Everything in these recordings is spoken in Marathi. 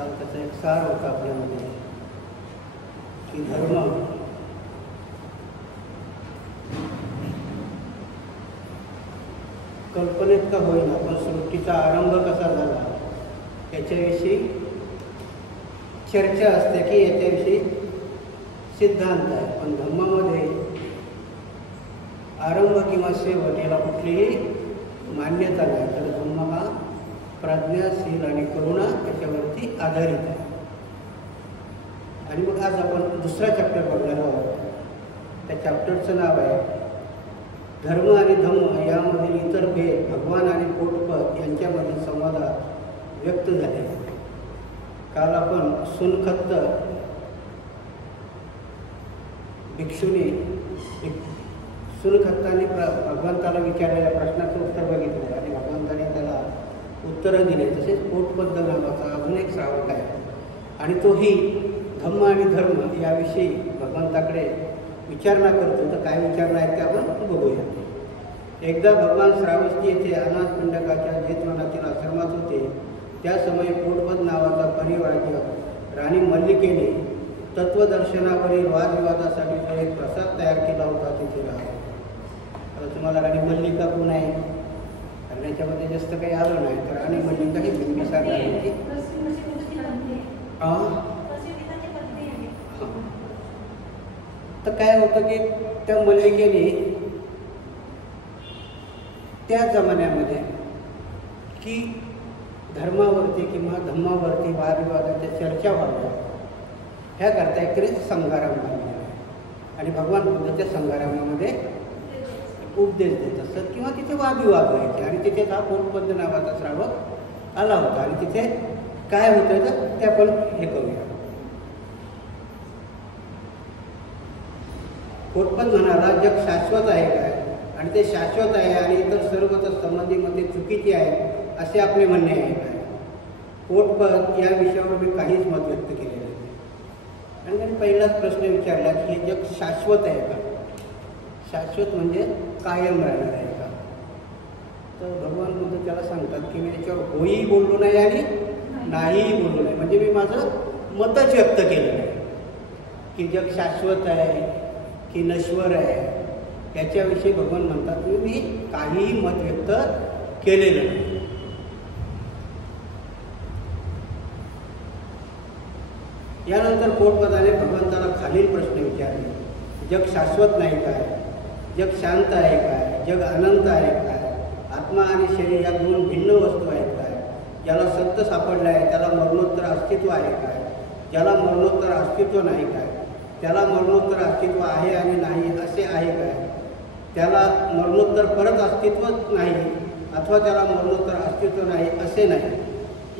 काल त्याचा एक सार होता आपल्यामध्ये की धर्म कल्पनेत का होईना पण सृष्टीचा आरंभ कसा झाला याच्याविषयी चर्चा असते की याच्याविषयी सिद्धांत आहे. पण धम्मामध्ये आरंभ किंवा शेवट याला कुठलीही मान्यता नाही. तर धम्म हा प्रज्ञा, शील आणि करुणा याच्यावरती आधारित आहे. आणि मग आज आपण दुसरा चॅप्टर बघणार आहोत. त्या चॅप्टरचं नाव आहे धर्म आणि धम्म यामधील इतर भेद भगवान आणि पोटपत यांच्यामधील संवादात व्यक्त झाले. काल आपण सुनखत्त भिक्षुनी सुनखत्ताने भगवंताला विचारलेल्या प्रश्नाचं उत्तर बघितलं आणि भगवंताने त्याला उत्तरं दिले. तसेच पोटपद्ध नावाचा अजून एक श्रावक आहे आणि तोही धम्म आणि धर्म याविषयी भगवंताकडे विचारणा करतो. तर काय विचारणा आहेत ते आपण बघूया. एकदा भगवान श्रावस्ती येथे अनाथ पिंडकाच्या जेतवनातील आश्रमात होते. त्या समयी पोटपद नावाचा परिव्राजक राणी मल्लिकेने तत्वदर्शनावरील वादविवादासाठी जो एक प्रसाद तयार केला होता तिथे राहा. आता तुम्हाला राणी मल्लिका कोण आहे कारण याच्यामध्ये जास्त काही आलं नाही. तर राणी मल्लिका ही बिंबिसार राणीची तर काय होतं की त्या मल्लिकेने त्या जमान्यामध्ये की धर्मावरती किंवा धम्मावरती वादविवादाच्या चर्चा व्हाव्या ह्याकरता एक तरी संग्राम बांधलेला आहे. आणि भगवान बुद्धाच्या संग्रामामध्ये उपदेश देत असतात किंवा तिथे वादविवाद व्हायचे. आणि तिथे हा पोटपद्ध नावाचा श्रावक आला होता. आणि तिथे काय होतं तर ते आपण हे करूया. पोटपद म्हणाला जग शाश्वत आहे काय आणि ते शाश्वत आहे आणि इतर सर्व संबंधीमध्ये चुकीचे आहे असे आपले म्हणणे आहे काय. पोटपद या विषयावर मी काहीच मत व्यक्त केले नाही. आणि त्यांनी पहिलाच प्रश्न विचारला की हे जग शाश्वत आहे का. शाश्वत म्हणजे कायम राहणार आहे का. तर भगवान बुद्ध त्याला सांगतात की मी त्याच्यावर होही बोललो नाही आणि नाहीही बोललो नाही. म्हणजे मी माझं मतच व्यक्त केलं नाही की जग शाश्वत आहे की नश्वर आहे याच्याविषयी भगवान म्हणतात की मी काहीही मत व्यक्त केलेलं नाही. यानंतर पोटपदाने भगवंताला खालील प्रश्न विचारले. जग शाश्वत नाही काय, जग शांत आहे काय, जग अनंत आहे काय, आत्मा आणि शरीर या दोन भिन्न वस्तू आहेत काय, ज्याला सत्य सापडलं आहे त्याला मरणोत्तर अस्तित्व आहे काय, ज्याला मरणोत्तर अस्तित्व नाही काय, त्याला मरणोत्तर अस्तित्व आहे आणि नाही असे आहे काय, त्याला मरणोत्तर परत अस्तित्वच नाही अथवा त्याला मरणोत्तर अस्तित्व नाही असे नाही.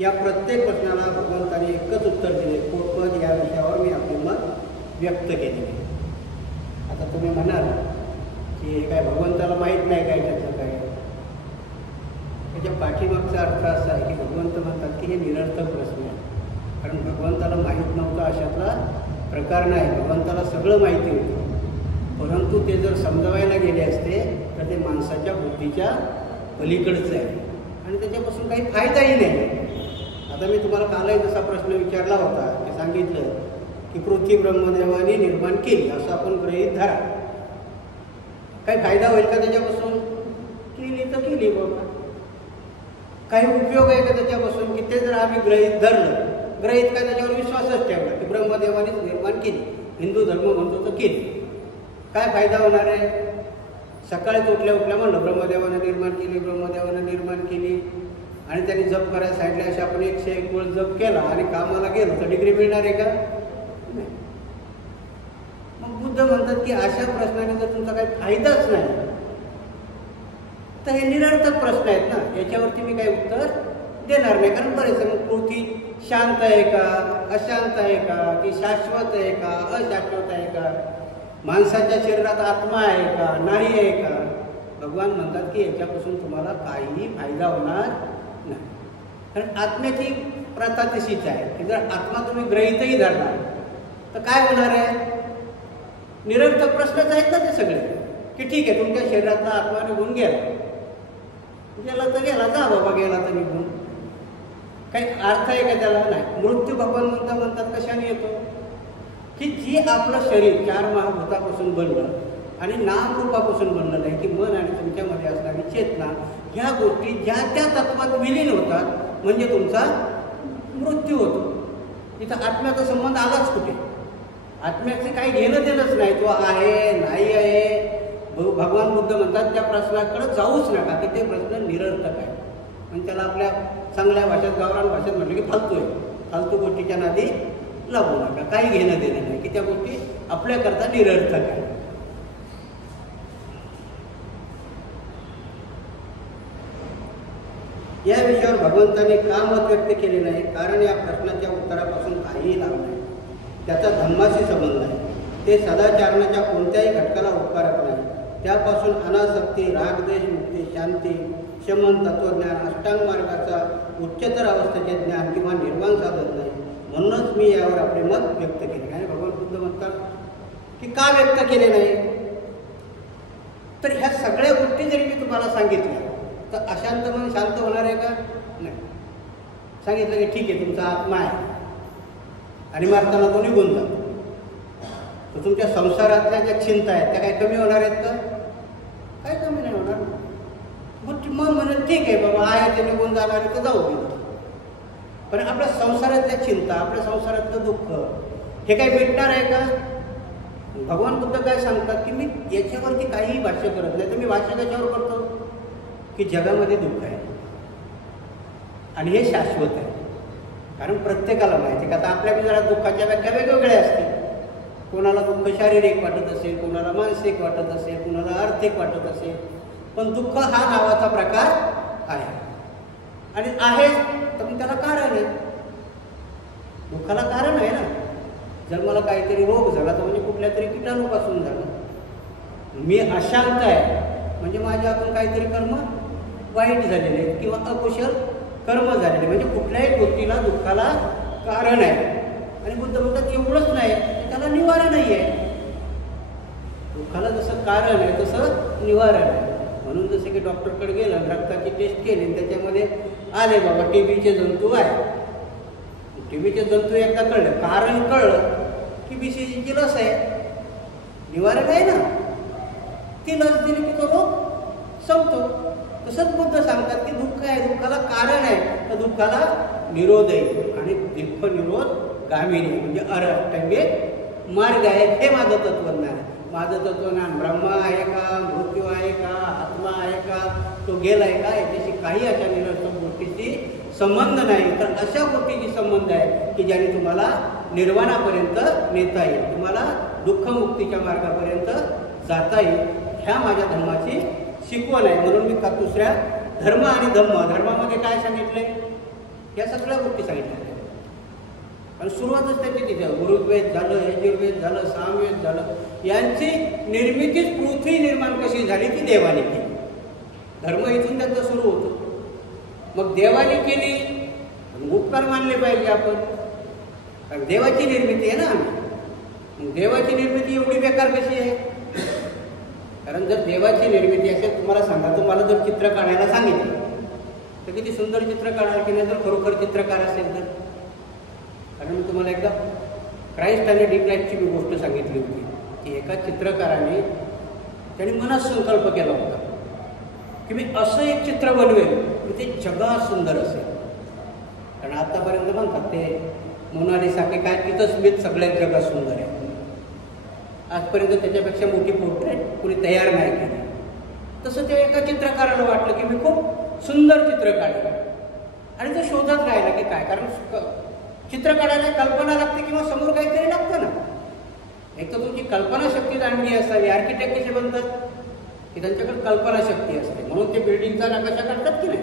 या प्रत्येक प्रश्नाला भगवंताने एकच उत्तर दिले. पोटपद या विषयावर मी आपले मत व्यक्त केले. आता तुम्ही म्हणाल की हे काय भगवंताला माहीत नाही काय त्याचं काय. त्याच्या पाठीमागचा अर्थ असा आहे की भगवंत म्हणतात की हे निरर्थक प्रश्न आहे. कारण भगवंताला माहीत नव्हतं अशातला प्रकार नाही. भगवंताला सगळं माहिती होतं. परंतु ते जर समजवायला गेले असते तर ते माणसाच्या बुद्धीच्या पलीकडचं आहे आणि त्याच्यापासून काही फायदाही नाही. आता मी तुम्हाला कालही जसा प्रश्न विचारला होता ते सांगितलं की पृथ्वी ब्रह्मदेवाने निर्माण केली असं आपण गृहीत धरा. काही फायदा होईल का त्याच्यापासून. केली तर केली बाबा. काही उपयोग आहे का त्याच्यापासून की ते जर आम्ही गृहीत धरलं. गृहीत काय त्याच्यावर विश्वासच ठेवला की ब्रह्मदेवानेच निर्माण केली. हिंदू धर्म म्हणतो तर केली. काय फायदा होणार आहे. सकाळीच उठल्या म्हणलं ब्रह्मदेवाने निर्माण केली, ब्रह्मदेवाने निर्माण केली आणि त्यांनी जप करायला सांगितले असे आपण 101 वेळ जप केला आणि कामाला गेलो तर डिग्री मिळणार आहे का. मग बुद्ध म्हणतात की अशा प्रश्नाने जर तुमचा काही फायदाच नाही तर हे निरर्थक प्रश्न आहेत ना. याच्यावरती मी काही उत्तर देणार नाही. कारण बरेच मग पृथ्वी शांत आहे का, अशांत आहे का, ती शाश्वत आहे का, अशाश्वत आहे का, माणसाच्या शरीरात आत्मा आहे का, नाही आहे का. भगवान म्हणतात की याच्यापासून तुम्हाला काहीही फायदा होणार नाही. कारण आत्म्याची प्रथा तशीच आहे की जर आत्मा तुम्ही गृहीतही धरला तर काय होणार आहे. निरर्थक प्रश्नच आहेत ना ते सगळे की ठीक आहे तुमच्या शरीरातला आत्मा निघून गेला, गेला तर गेला, जा बाबा गेला तर निघून. काही अर्थ आहे का त्याला? नाही. मृत्यू भगवान म्हणतात कशाने येतो? की जी आपलं शरीर 4 महाभूतापासून बनलं आणि नामरूपापासून बनलं नाही, की मन आणि तुमच्यामध्ये असणारी चेतना, ह्या गोष्टी ज्या त्या तत्वात विलीन होतात म्हणजे तुमचा मृत्यू होतो. इथं आत्म्याचा संबंध आलाच कुठे? आत्म्याचे काही घेणं देणंच नाही. तो आहे नाही आहे. भगवान बुद्ध म्हणतात त्या प्रश्नाकडे जाऊच नका, की ते प्रश्न निरर्थक आहे. आणि त्याला आपल्या चांगल्या भाषेत, गावरान भाषेत म्हटलं की फालतू आहे. फालतू गोष्टीच्या नादी लागू नका. काही घेणं देणं नाही, की त्या गोष्टी आपल्याकरता निरर्थक आहे. या विषयावर भगवंतांनी का मत व्यक्त केले नाही? कारण या प्रश्नाच्या उत्तरापासून काहीही लाभ नाही. त्याचा धम्माशी संबंध आहे. ते सदाचारणाच्या कोणत्याही घटकाला उपकारक नाही. त्यापासून अनासक्ती, रागद्वेष मुक्ती, शांती, शमन, तत्वज्ञान, अष्टांग मार्गाचा उच्चतर अवस्थेचे ज्ञान किंवा निर्वाण साधत नाही. म्हणूनच मी यावर आपले मत व्यक्त केले. आणि भगवान बुद्ध म्हणतात की का व्यक्त केले नाही? तर ह्या सगळ्या गोष्टी जरी मी तुम्हाला सांगितल्या तर अशांत मन शांत होणार आहे का? नाही. सांगितलं की ठीक आहे तुमचा आत्मा आहे आणि मारताना तो निघून जातो, तर तुमच्या संसारातल्या ज्या चिंता आहेत त्या काही कमी होणार आहेत का? काही कमी नाही होणार. मग म्हणून ठीक आहे बाबा आहे ते निघून जाणार आहे तर जाऊ दे. पण आपल्या संसारातल्या चिंता, आपल्या संसारातलं दुःख हे काही मिटणार आहे का? भगवान बुद्ध काय सांगतात की मी याच्यावरती काहीही भाष्य करत नाही. तर मी भाष्य कशावर करतो? की जगामध्ये दुःख आहे आणि हे शाश्वत आहे. कारण प्रत्येकाला माहिती आहे की आता आपल्या घरात दुःखाच्या व्याख्या वेगवेगळ्या असतील. कोणाला दुःख शारीरिक वाटत असेल, कोणाला मानसिक वाटत असेल, कोणाला आर्थिक वाटत असेल. पण दुःख हा नावाचा प्रकार आहे आणि आहे तर मग त्याला कारण आहे. दुःखाला कारण आहे ना. जर मला काहीतरी रोग झाला तर म्हणजे कुठल्या तरी किटाणूपासून झाला. मी अशांत आहे म्हणजे माझ्या हातून काहीतरी कर्म वाईट झालेले आहेत किंवा अकुशल कर्म झालेले, म्हणजे कुठल्याही गोष्टीला दुःखाला कारण आहे. आणि बुद्ध म्हणतात एवढंच नाही, त्याला निवारण नाही आहे. दुःखाला जसं कारण आहे तसं निवारण आहे. म्हणून जसं की डॉक्टरकडे गेलं, रक्ताची टेस्ट केली, त्याच्यामध्ये आले बाबा टीबीचे जंतू आहे. टीबीचे जंतू एकदा कळलं, कारण कळलं की BCGची लस आहे, निवारण आहे ना. ती लस दिली की तो रोग संपतो. तसंच बुद्ध सांगतात की दुःख आहे, दुःखाला कारण आहे, तर दुःखाला निरोध आहे. आणि दुःख निरोध गामिनी म्हणजे अष्टांगे मार्ग आहे. हे माझं तत्वज्ञान आहे. माझं तत्वज्ञान ब्रह्म आहे का, मृत्यू आहे का, आत्मा आहे का, तो गेला आहे का, याच्याशी काही अशा निरर्थक गोष्टीशी संबंध नाही. तर अशा गोष्टीशी संबंध आहे की ज्याने तुम्हाला निर्वाणापर्यंत नेता येईल, तुम्हाला दुःखमुक्तीच्या मार्गापर्यंत जाता येईल. ह्या माझ्या धर्माची शिकवण आहे. म्हणून मी दुसऱ्या धर्म आणि धम्म, धर्मामध्ये काय सांगितले? या सगळ्या गोष्टी सांगितल्या. आणि सुरुवातच त्याची तिथे गुरुवेद झालं, यजुर्वेद झालं, सामवेद झालं. यांची निर्मितीच पृथ्वी निर्माण कशी झाली ती देवाने केली. धर्म इथून त्यांचा सुरू होतो. मग देवाने केली, उपकार मानले पाहिजे आपण, कारण देवाची निर्मिती आहे ना आम्ही. देवाची निर्मिती एवढी बेकार कशी आहे? कारण जर देवाची निर्मिती असेल, तुम्हाला सांगा, तुम्हाला जर चित्र काढायला सांगितलं तर किती सुंदर चित्र काढाल की नाही? जर खरोखर चित्रकार असेल तर. कारण मी तुम्हाला एकदा क्राइस्ट आणि डिक्लाइटची मी गोष्ट सांगितली होती की एका चित्रकाराने त्याने मनात संकल्प केला होता की मी असं एक चित्र बनवेल की ते जगात सुंदर असेल. कारण आतापर्यंत म्हणतात ते मोनालिसा की काय, तिथंच स्मिथ सगळ्यात जगात सुंदर आहे. आजपर्यंत त्याच्यापेक्षा मोठी पोर्ट्रेट कोणी तयार नाही केली. तसं त्या एका चित्रकाराला वाटलं की मी खूप सुंदर चित्र काढेल आणि तो शोधत राहिला की काय. कारण चित्र काढायला कल्पना लागते किंवा समोर काहीतरी लागतं ना. एक तर तुमची कल्पनाशक्ती जाणली असावी. आर्किटेक्ट कसे बनतात की त्यांच्याकडे कल्पनाशक्ती असते, म्हणून ते बिल्डिंगचा नकाशा काढतात की नाही.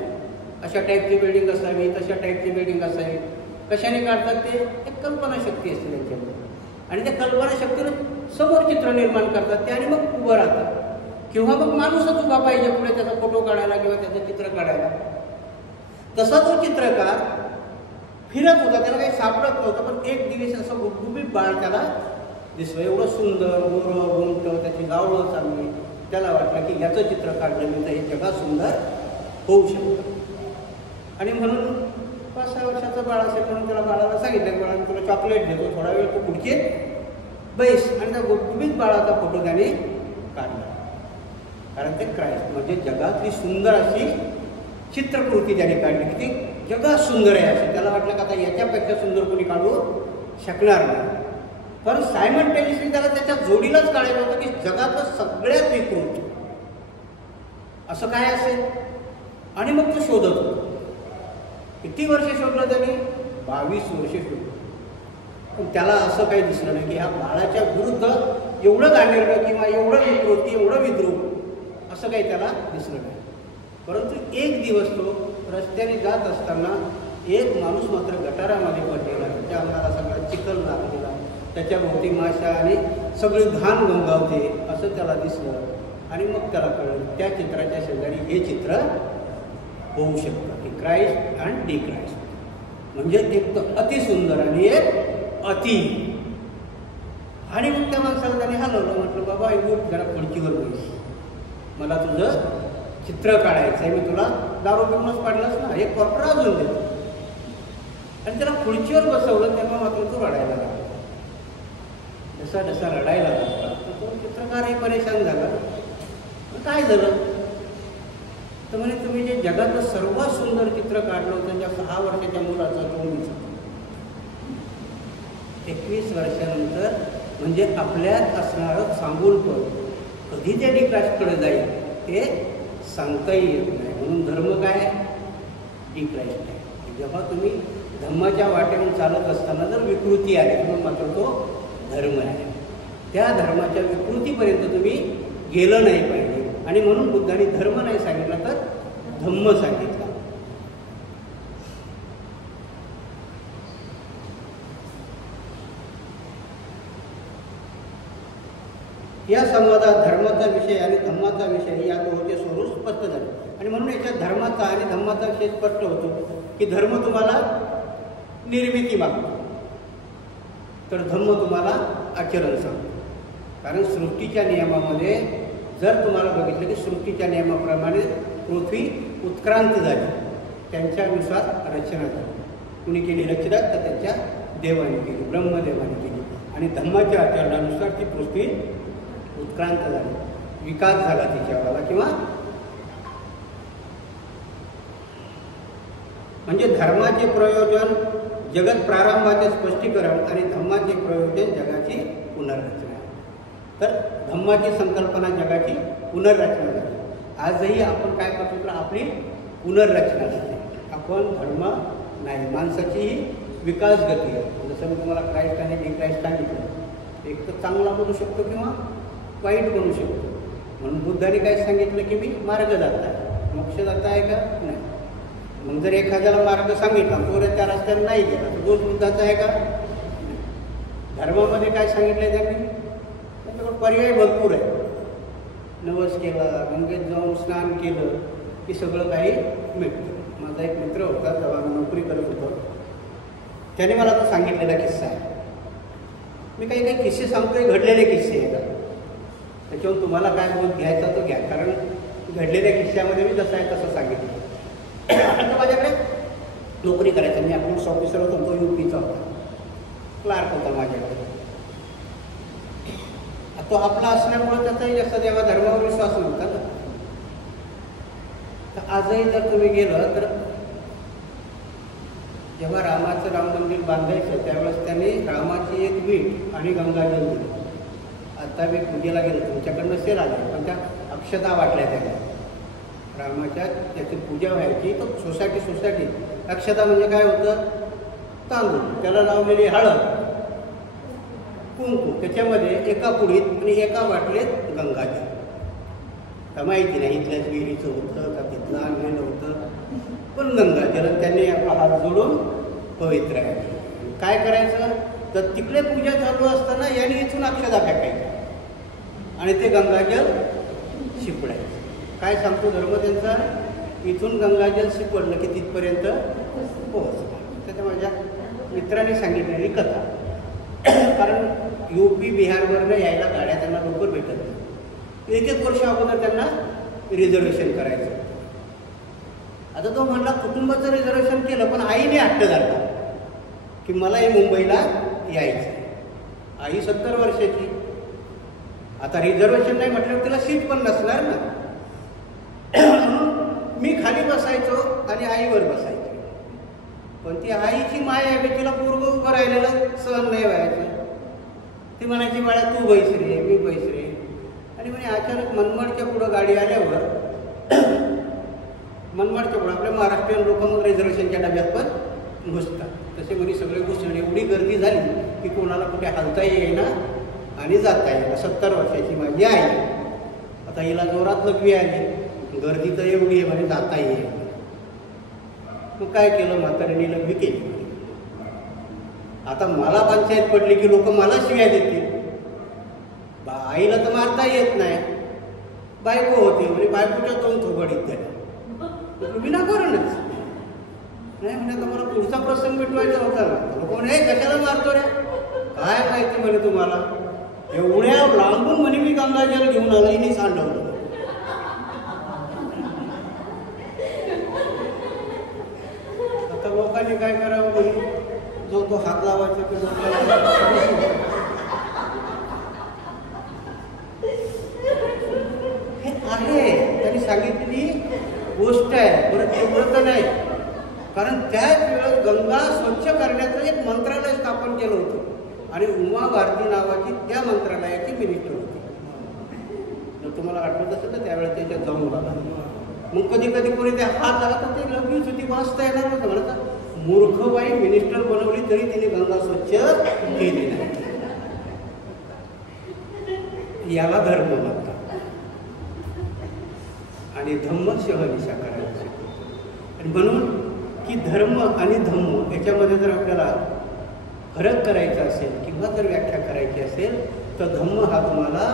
अशा टाईपची बिल्डिंग असावी, तशा टाईपची बिल्डिंग असावी. कशाने काढतात ते? एक कल्पनाशक्ती असते त्यांच्याकडे. आणि त्या कल्पनाशक्तीनं समोर चित्र निर्माण करतात ते आणि मग उभं राहतात. किंवा मग माणूसच उभा पाहिजे पुढे त्याचा फोटो काढायला किंवा त्याचं चित्र काढायला. तसा तो चित्रकार फिरत होता, त्याला काही सापडत नव्हतं. पण एक दिवस असं गुबगुबीत बाळ त्याला दिसलं, एवढं सुंदर, गोरं गोमटं, त्याची गावळं चांगली. त्याला वाटलं की याचं चित्र काढलं मी तर हे जगात सुंदर होऊ शकतं. आणि म्हणून 5-6 वर्षाचं बाळ असेल म्हणून त्याला बाळाला सांगितलं की बाळाने तुला चॉकलेट देतो, थोडा वेळ तू खुर्चीत बैस. आणि त्या गुबगुबीत बाळाचा फोटो त्याने काढला. कारण ते क्राइस्ट म्हणजे जगातली सुंदर अशी चित्रकृती त्याने काढली की ती जगात सुंदर आहे अशी. त्याला वाटलं का आता याच्यापेक्षा सुंदर कोणी काढू शकणार नाही. पण सायमल्टेनियसली त्याला त्याच्या जोडीलाच काढायचं होतं की जगातलं सगळ्यात विकृत असं काय असेल. आणि मग तो शोधत होतो. किती वर्ष शोधलं त्यांनी? 22 वर्ष शोधलं. पण त्याला असं काही दिसलं नाही की ह्या बाळाच्या विरुद्ध एवढं गांडीर्य किंवा एवढं विकृत एवढं विद्रूप असं काही त्याला दिसलं नाही. परंतु एक दिवस तो रस्त्याने जात असताना एक माणूस मात्र गटारामध्ये पडलेला, त्याच्या अंगाला सगळा चिखल लागलेला, त्याच्या भोवती माशा आणि सगळी घाण गंगावते असं त्याला दिसलं. आणि मग त्याला कळलं त्या चित्राच्या शेजारी हे चित्र होऊ शकतं की क्राइस्ट अँड डी क्राइस्ट. म्हणजे एक तर अतिसुंदर आणि एक अति. आणि मग त्या माणसाला त्याने हलवलं, म्हटलं बाबा उठ जरा खुर्चीवर बस, मला तुझं चित्र काढायचं आहे. मी तुला दारू पिऊनच पाडलंच ना, एक क्वार्टर अजून देतो. आणि त्याला खुर्चीवर बसवलं तेव्हा मात्र तो रडायला लागला. जसा जसा रडायला लागला तर तो चित्रकारही परेशान झाला. काय झालं तर म्हणे तुम्ही जे जगातलं सर्वात सुंदर चित्र काढलं होतं त्या 6 वर्षाच्या मुलाचं तोंडीचं, 21 वर्षानंतर म्हणजे आपल्यात असणारं सांगूलपण कधी त्या डिक्राइस्टकडे जाईल ते सांगताही येत नाही. म्हणून धर्म काय? डिक्राइस्ट आहे. जेव्हा तुम्ही धम्माच्या वाटेवरून चालत असताना जर विकृती आली म्हणून मात्र तो धर्म आहे. त्या धर्माच्या विकृतीपर्यंत तुम्ही गेलं नाही पाहिजे. आणि म्हणून बुद्धाने धर्म नाही सांगितला तर धम्म सांगितला. या संवादात धर्माचा विषय आणि धम्माचा विषय या दोहोंचे स्वरूप स्पष्ट झाले. आणि म्हणून याच्यात धर्माचा आणि धम्माचा विषय स्पष्ट होतो की धर्म तुम्हाला निर्मिती मागतो तर धम्म तुम्हाला आचरण सांगतो. कारण सृष्टीच्या नियमामध्ये जर तुम्हाला बघितलं की सृष्टीच्या नियमाप्रमाणे पृथ्वी उत्क्रांत झाली, त्यांच्यानुसार रचना झाली. कुणी केली रचना तर त्यांच्या देवाने केली, ब्रह्मदेवाने केली. आणि धम्माच्या आचरणानुसार ती पृथ्वी उत्क्रांत झाली, विकास झाला तिच्यावाला. किंवा म्हणजे धर्माचे प्रयोजन जगत प्रारंभाचे स्पष्टीकरण आणि धम्माचे प्रयोजन जगाची पुनर्रचना. तर धम्माची संकल्पना जगाची पुनर्रचना झाली. आजही आपण काय करतो तर आपली पुनर्रचना झाली. आपण धर्म नाही, माणसाचीही विकास गती आहे. जसं मी तुम्हाला क्राइस्ट आणि डिक्राइस्ट सांगितलं, एक तर चांगला बनू शकतो किंवा वाईट बनू शकतो. म्हणून बुद्धाने काय सांगितलं की मी मार्गदाता आहे. मोक्षदाता आहे का? नाही. मग जर एखाद्याला मार्ग सांगितला तो त्या रस्त्याने नाही गेला तर तोच बुद्धाचा आहे का? धर्मामध्ये काय सांगितलं त्यांनी? त्याच्याकडे पर्याय भरपूर आहे. नवस केला, गंगेत जाऊन स्नान केलं की सगळं काही मिळतं. माझा एक मित्र होता, जेव्हा मी नोकरी करत होतो, त्याने मला तो सांगितलेला किस्सा आहे. मी काही काही किस्से सांगतोय, घडलेले किस्से आहेत. त्याच्यावर तुम्हाला काय बोध घ्यायचा तो घ्या. कारण घडलेल्या किस्स्यामध्ये मी जसं आहे तसं सांगितलं. आता माझ्याकडे नोकरी करायचं, मी अकाउंट्स ऑफिसर होतो, तो UPचा होता, क्लार्क होता माझ्याकडे. तो आपला असल्यामुळे त्याचाही जास्त देवा धर्मावर विश्वास नव्हता ना. तर आजही जर तुम्ही गेलं तर जेव्हा रामाचं राम मंदिर बांधायचं त्यावेळेस त्यांनी रामाची एक वीट आणि गंगाजल दिली. आता मी पूजेला गेलो, तुमच्याकडनं सेल आला, पण त्या अक्षता वाटल्या त्याला. रामाच्या त्याची पूजा व्हायची तर सोसायटी अक्षता म्हणजे काय होतं? तांदूळ, त्याला लावलेली हळद, कुंकू, त्याच्यामध्ये एका पुढीत आणि एका वाटलेत गंगाजल. का माहिती नाही इथल्याच विहिरीचं होतं का तिथलं आणलेलं होतं, पण गंगाजल त्यांनी आपला हात जोडून पवित्र आहे. काय करायचं तर तिकडे पूजा चालू असताना यांनी इथून अक्षता फेकायच्या आणि ते गंगाजल शिपडायचं. काय सांगतो धर्म त्यांचा? इथून गंगाजल शिपडलं की तिथपर्यंत पोहोचलं. त्याच्या माझ्या मित्राने सांगितलेली कथा. कारण UP बिहारवरनं यायला गाड्या त्यांना लवकर भेटत नाही. 1-1 वर्ष अगोदर त्यांना रिझर्वेशन करायचं. आता तो म्हणला कुटुंबाचं रिझर्वेशन केलं, पण आईने हट्ट धरला की मलाही मुंबईला यायचं. आई 70 वर्षाची, आता रिझर्वेशन नाही म्हटल्यावर तिला सीट पण नसणार ना. म्हणून मी खाली बसायचो आणि आईवर बसायचो. पण ती आईची माया आहे, तिला पूर्व उभं राहिलेलं सहन नाही व्हायचं. ती म्हणायची बाळा तू बैस रे, मी बैस रे. आणि म्हणे अचानक मनमाडच्या पुढं गाडी आल्यावर मनमाडच्या पुढं आपल्या महाराष्ट्रीयन लोक मग रिझर्वेशनच्या डब्यात पण घुसतात. तसे म्हणे सगळे घुसले. एवढी गर्दी झाली की कोणाला कुठे हलता येईना आणि जाता येईना. 70 वर्षाची माझी आई. आता हिला जोरात लघवी आली, गर्दी तर एवढी आहे म्हणे जाता येईल. मग काय केलं, म्हाताऱ्यांनी लघवी केली. आता मला पंचायत पडली की लोक मला शिव्या देतील. आईला तर मारता येत नाही. बायको होती म्हणजे बायकोच्या 2 थोबडीत द्या विनाकारणच नाही म्हणे. आता मला पुढचा प्रसंग मिटवायचा होता ना. लोक म्हणे कशाला मारतो रे, काय माहिती म्हणे तुम्हाला, एवढ्या लांबून म्हणे मी गंगाजल घेऊन आला, हिने सांडवलं. आता लोकांनी काय करावं म्हणे, जो तो हात लावायचा हे आहे. त्यांनी सांगितलेली गोष्ट आहे, बरं तेवढं तर नाही. कारण त्याच वेळेस गंगा स्वच्छ करण्याचं एक मंत्रालय स्थापन केलं होतं आणि उमा भारती नावाची त्या मंत्रालयाची मिनिस्टर होती. जर तुम्हाला आठवत असेल तर त्यावेळेस त्याच्यात जाऊन बघा. मग कधी कधी कोणी त्या हात आला तर ते लगेच होती, वाचता येणार होतं. म्हणतात मूर्खबाई मिनिस्टर बनवली तरी तिने गंगा स्वच्छ केली नाही. याला धर्म म्हणतात. आणि धम्म शहनिशा करायची. आणि म्हणून की धर्म आणि धम्म याच्यामध्ये जर आपल्याला फरक करायचा असेल किंवा जर व्याख्या करायची असेल तर धम्म हा तुम्हाला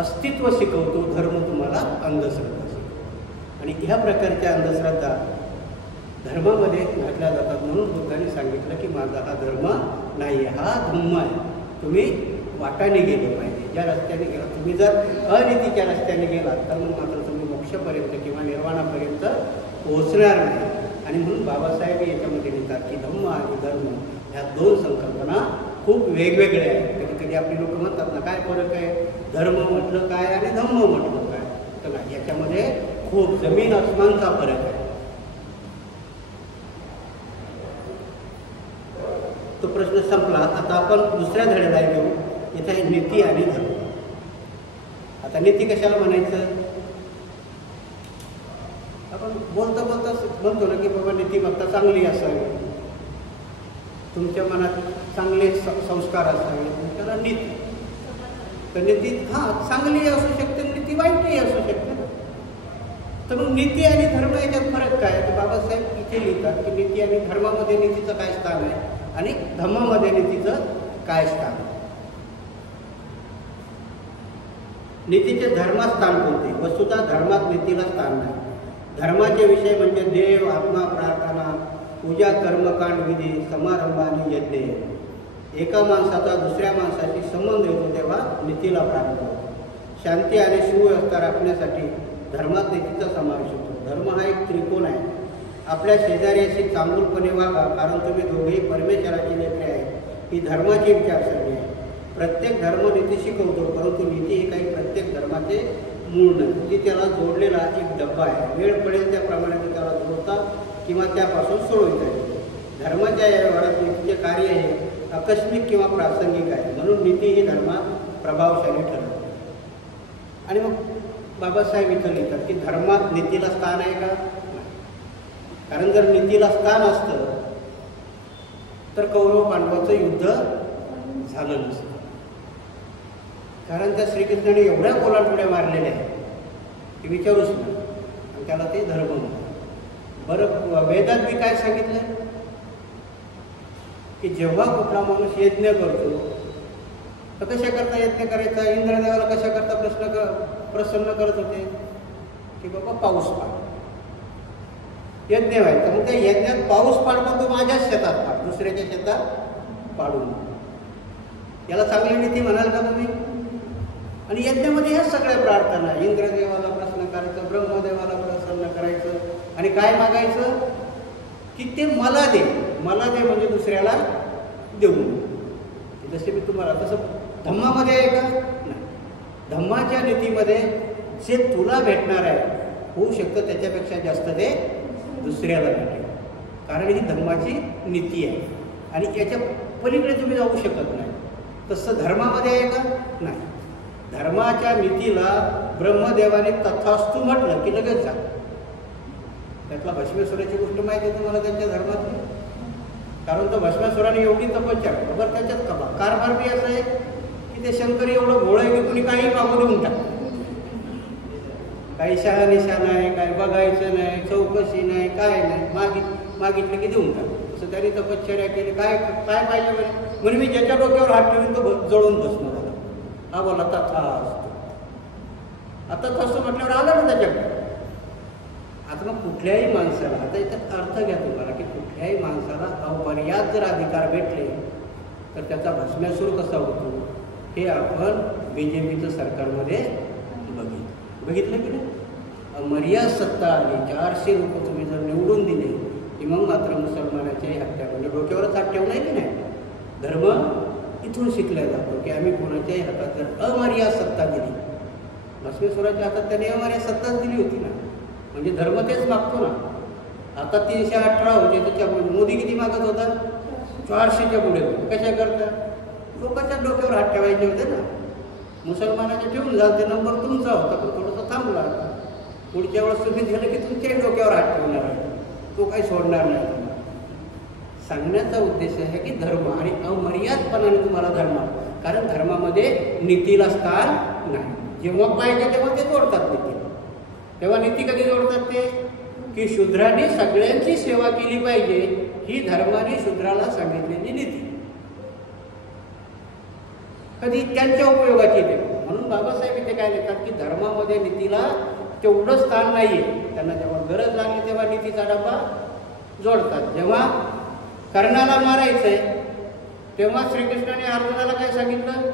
अस्तित्व शिकवतो, धर्म तुम्हाला अंधश्रद्धा शिकवतो. आणि ह्या प्रकारच्या अंधश्रद्धा धर्मामध्ये घातल्या जातात. म्हणून बुद्धांनी सांगितलं की माझा हा धर्म नाही, हा धम्म आहे. तुम्ही वाटाने गेले पाहिजे. ज्या रस्त्याने गेला, तुम्ही जर अनितीच्या रस्त्याने गेलात तर मग मात्र तुम्ही मोक्षापर्यंत किंवा निर्वाणापर्यंत पोहोचणार नाही. आणि म्हणून बाबासाहेब याच्यामध्ये लिहितात की धम्म आणि धर्म ह्या 2 संकल्पना खूप वेगवेगळ्या आहेत. कधी कधी आपली लोक म्हणतात ना काय फरक आहे, धर्म म्हटलं काय आणि धम्म म्हटलं काय. तर नाही, याच्यामध्ये खूप जमीन आसमानचा फरक आहे. तो प्रश्न संपला. आता आपण दुसऱ्या धड्याला घेऊ. इथे आहे नीती आणि धर्म. आता नीती कशाला म्हणायचं, आपण बोलता बोलता म्हणतो ना की बाबा नीतिमत्ता चांगली असावी, तुमच्या मनात चांगले संस्कार असावे, त्याला नीती. तर नीती चांगली असू शकते, नीती वाईटही असू शकते. तर मग नीती आणि धर्म याच्यात फरक काय, तर बाबासाहेब इथे लिहितात की नीती आणि धर्मामध्ये नीतीचं काय स्थान आहे आणि धम्मामध्ये नीतीचं काय स्थान आहे. नीतीचे धर्मस्थान कोणते, वस्तुतः धर्मात नीतीला स्थान नाही. धर्माचे विषय म्हणजे देव, आत्मा, प्रार्थना, पूजा, कर्मकांड, विधी, समारंभ आणि यज्ञ. एका माणसाचा दुसऱ्या माणसाशी संबंध येतो तेव्हा नीतीला प्राप्त होतो. शांती आणि सुव्यवस्था राखण्यासाठी धर्मात नीतीचा समावेश होतो. धर्म हा एक त्रिकोण आहे. आपल्या शेजाऱ्याशी चांगुलपणे वागा, कारण तुम्ही दोघेही परमेश्वराची लेकरे आहेत. ही धर्माची विचारसरणी आहे. प्रत्येक धर्म नीती शिकवतो, परंतु नीती ही काही प्रत्येक धर्माचे मूळ नाही. ती त्याला जोडलेला एक डब्बा आहे. वेळ पडेल त्याप्रमाणे तो त्याला जोडतात किंवा त्यापासून सोडवता येते. धर्माच्या या व्यवहारात नीतीचे कार्य हे आकस्मिक किंवा प्रासंगिक आहे. म्हणून नीती ही धर्मात प्रभावशाली ठरते. आणि मग बाबासाहेब इथं लिहितात की धर्मात नीतीला स्थान आहे का, कारण जर नीतीला स्थान असतं तर कौरव पांडवाचं युद्ध झालं नसतं. कारण त्या श्रीकृष्णाने एवढ्या कोलांटुड्या मारलेल्या आहेत की विचारूच नाही. आणि त्याला ते धर्म म्हणतात. बरं, वेदात मी काय सांगितलं की जेव्हा कुठला माणूस यज्ञ करतो तर कशा करता यज्ञ करायचा, इंद्रदेवाला कशा करता प्रसन्न करत होते की बाबा पाऊस पाड, यज्ञ व्हायचा. मग त्या यज्ञात पाऊस पाडतो तो माझ्याच शेतात पाड, दुसऱ्याच्या शेतात पाडून. याला चांगली नीती म्हणाल का तुम्ही. आणि यज्ञामध्ये ह्या सगळ्या प्रार्थना, इंद्रदेवाला प्रसन्न करायचं, ब्रह्मदेवाला प्रसन्न करायचं, आणि काय मागायचं की ते मला दे म्हणजे दुसऱ्याला देऊ. जसे मी तुम्हाला तसं धम्मामध्ये आहे का? नाही. धम्माच्या नीतीमध्ये जे तुला भेटणार आहे होऊ शकतं त्याच्यापेक्षा जास्त ते दुसऱ्याला भेटेल, कारण ही धर्माची नीती आहे आणि याच्या पलीकडे तुम्ही जाऊ शकत नाही. तसं धर्मामध्ये आहे का? नाही. धर्माच्या नीतीला ब्रह्मदेवाने तथास्तु म्हटलं की लगेच जा. त्यातला भस्मेश्वराची गोष्ट माहिती आहे तुम्हाला त्यांच्या धर्मातली, कारण तो भस्मेश्वराने एवढी तपस्या बरं त्याच्यात कारभार बी असं आहे की ते शंकरी एवढं घोळ आहे की कुणी काही मागू देऊन टाक. काही शहा निशाण आहे, काय बघायचं नाही, चौकशी नाही, काय नाही, मागितलं की देऊन टाक. असं त्यांनी तपश्चर्या केली. काय काय पाहिजे म्हणे मी ज्याच्या डोक्यावर हात ठेवून तो जळून बसलो झाला. हा बोला तथा आता तसं म्हटल्यावर आला ना त्याच्याकडे. आता मग कुठल्याही माणसाला, आता याच्यात अर्थ घ्या तुम्हाला, की कुठल्याही माणसाला अमर्याद जर अधिकार भेटले तर त्याचा भस्मासूर कसा होतो हे आपण BJPचं सरकारमध्ये बघितलं की नाही. अमर्याद सत्ता आली, 400 लोक तुम्ही जर निवडून दिले की मग मात्र मुसलमानाच्याही हत्या म्हणजे डोक्यावरच हात ठेवून आहे की नाही. धर्म इथून शिकला जातो की आम्ही कोणाच्याही हातात जर अमर्याद सत्ता दिली, भस्मेश्वराच्या हातात त्याने अमर्याद सत्ताच दिली होती ना, म्हणजे धर्म तेच मागतो ना. आता 318 होते, त्याच्या मोदी किती मागत होता? 400च्या पुढे. कशा करता? लोकांच्या डोक्यावर हात ठेवायचे होते ना. मुसलमानाचे ठेवून जाल, ते नंबर तुमचा होता पण थोडंसं थांबला. पुढच्या वेळेस तुम्ही दिलं की तुमच्याही डोक्यावर हात ठेवणार आहे, तो काही सोडणार नाही. सांगण्याचा उद्देश आहे की धर्म आणि अमर्यादपणाने तुम्हाला धर्म, कारण धर्मामध्ये नीतीला स्थान नाही. जेव्हा पाहिजे तेव्हा ते जोडतात नीती. तेव्हा नीती कधी जोडतात ते की शूद्रांनी सगळ्यांची सेवा केली पाहिजे, ही धर्माने शूद्राला सांगितलेली नीती. कधी त्यांच्या उपयोगाची ते. म्हणून बाबासाहेब इथे काय लिहितात की धर्मामध्ये नीतीला तेवढं स्थान नाहीये. त्यांना जेव्हा गरज लागली तेव्हा नीतीचा डबा जोडतात. जेव्हा कर्णाला मारायचंय तेव्हा श्रीकृष्णाने अर्जुनाला काय सांगितलं?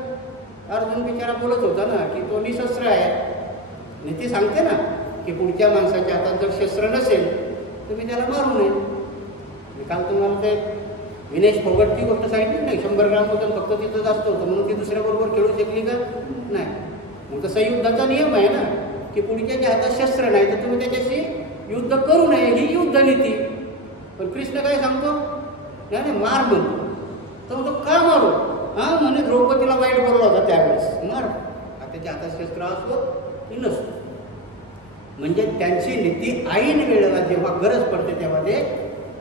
अर्जुन बिचारा बोलत होता ना की तो निशस्त्र आहे. नीती सांगते ना की पुढच्या माणसाच्या हातात जर शस्त्र नसेल तुम्ही त्याला मारू नये. मी काल तुम्हाला ते विनेश फोगटची गोष्ट सांगितली नाही. 100 ग्राम वजन फक्त तिथं जास्त होतं म्हणून ती दुसऱ्याबरोबर खेळू शकली का? नाही. मग तसा युद्धाचा नियम आहे ना की पुढच्याच्या हातात शस्त्र नाही तर तुम्ही त्याच्याशी युद्ध करू नये, ही युद्ध नीती. पण कृष्ण काय सांगतो? नाही मार म्हणतो. तर म्हणतो का मारू? हां म्हणे द्रौपदीला वाईट बोलला होता त्यावेळेस, मार. त्याच्या हातात शस्त्र असतो की नसतो. म्हणजे त्यांची नीती ऐन वेळेला जेव्हा गरज पडते तेव्हा ते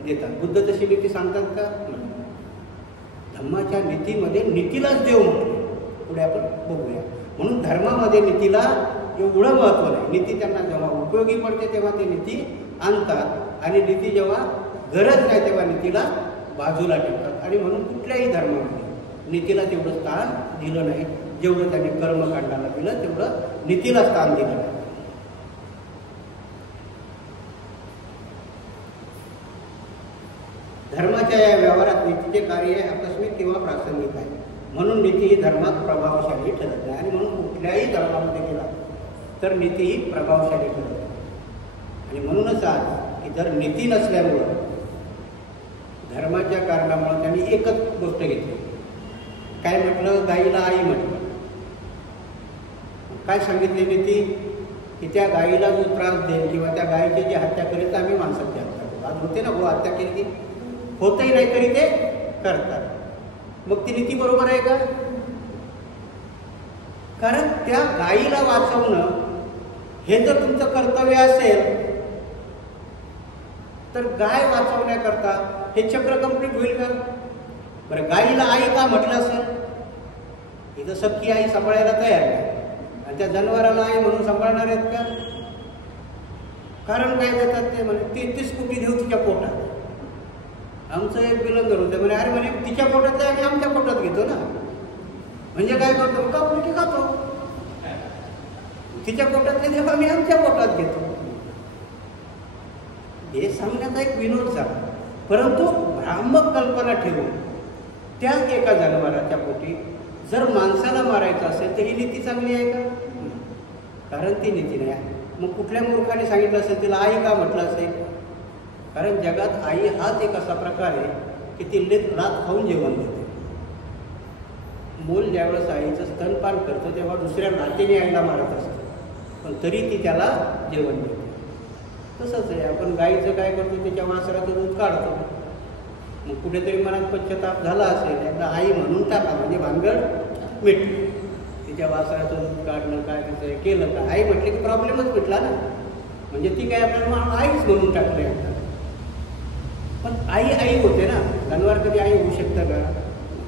देतात. बुद्ध तशी नीती सांगतात का? धर्माच्या नीतीमध्ये नीतीलाच देव म्हणतो. पुढे आपण बघूया. म्हणून धर्मामध्ये नीतीला एवढं महत्त्व नाही. नीती त्यांना जेव्हा उपयोगी पडते तेव्हा ते नीती आणतात आणि नीती जेव्हा गरज नाही तेव्हा नीतीला बाजूला ठेवतात. आणि म्हणून कुठल्याही धर्मामध्ये नीतीला तेवढं स्थान दिलं नाही जेवढं त्यांनी कर्मकांडाला दिलं, तेवढं नीतीला स्थान दिलं नाही. धर्माच्या या व्यवहारात नीतीचे कार्य आकस्मिक किंवा प्रासंगिक आहे. म्हणून नीती ही धर्मात प्रभावशाली ठरत नाही. आणि म्हणून कुठल्याही धर्मामध्ये गेला तर नीती ही प्रभावशाली ठरत नाही. आणि म्हणूनच आज की जर नीती नसल्यामुळं धर्माच्या कारणामुळे त्यांनी एकच गोष्ट घेतली. काय म्हटलं? गाईला आई म्हटलं. काय सांगितली नीती? की त्या गाईला जो त्रास देईल किंवा त्या गायीची जी हत्या करेल तर आम्ही माणसाची हत्या करू. आज होते ना गो हत्या केली, होतही नाही तरी ते करतात. मग ती नीती बरोबर आहे का? कारण त्या गायीला वाचवणं हे जर तुमचं कर्तव्य असेल तर गाय वाचवण्याकरता हे चक्र कंप्लीट होईल का? बरं, गायीला आई का म्हटलं असेल? इथं सख्खी आई सांभाळायला तयार आहे आणि त्या जनावराला आई म्हणून सांभाळणार आहेत का? कारण काय देतात ते म्हणे 33 कोटी देऊ तिच्या पोटात. आमचं एक बिलंदर होतं म्हणे, अरे म्हणे तिच्या पोटात आम्ही आमच्या पोटात घेतो ना. म्हणजे काय करतो? का पोटी खातो. तिच्या पोटातले देव आम्ही आमच्या पोटात घेतो. हे सांगण्याचा एक विनोद झाला. परंतु भ्रामक कल्पना ठेवून त्या एका जनावराच्या पोटी जर माणसाला मारायचं असेल तर ही नीती चांगली आहे का? कारण ती नीती नाही. मग कुठल्या मूर्खाने सांगितलं असेल तिला आई का म्हटलं असेल? कारण जगात आई हाच एक असा प्रकार आहे की ती रात खाऊन जेवण देते. मूल ज्यावेळेस आईचं स्तनपान करतं तेव्हा दुसऱ्या नातेने आईला मारत असतं, पण तरी ती त्याला जेवण देते. तसंच आहे, आपण गाईचं काय करतो, त्याच्या वासराचं दूध काढतो. मग कुठेतरी मनात पश्चाताप झाला असेल, एकदा आई म्हणून टाका म्हणजे भानगड मिटली. तिच्या वासराचं दूध काढणं काय त्याचं केलं का, आई म्हटली की प्रॉब्लेमच मिटला ना. म्हणजे ती काय आपल्याला आईच म्हणून टाकली एकदा. पण आई आई होते ना, जनावर कधी आई होऊ शकतं का?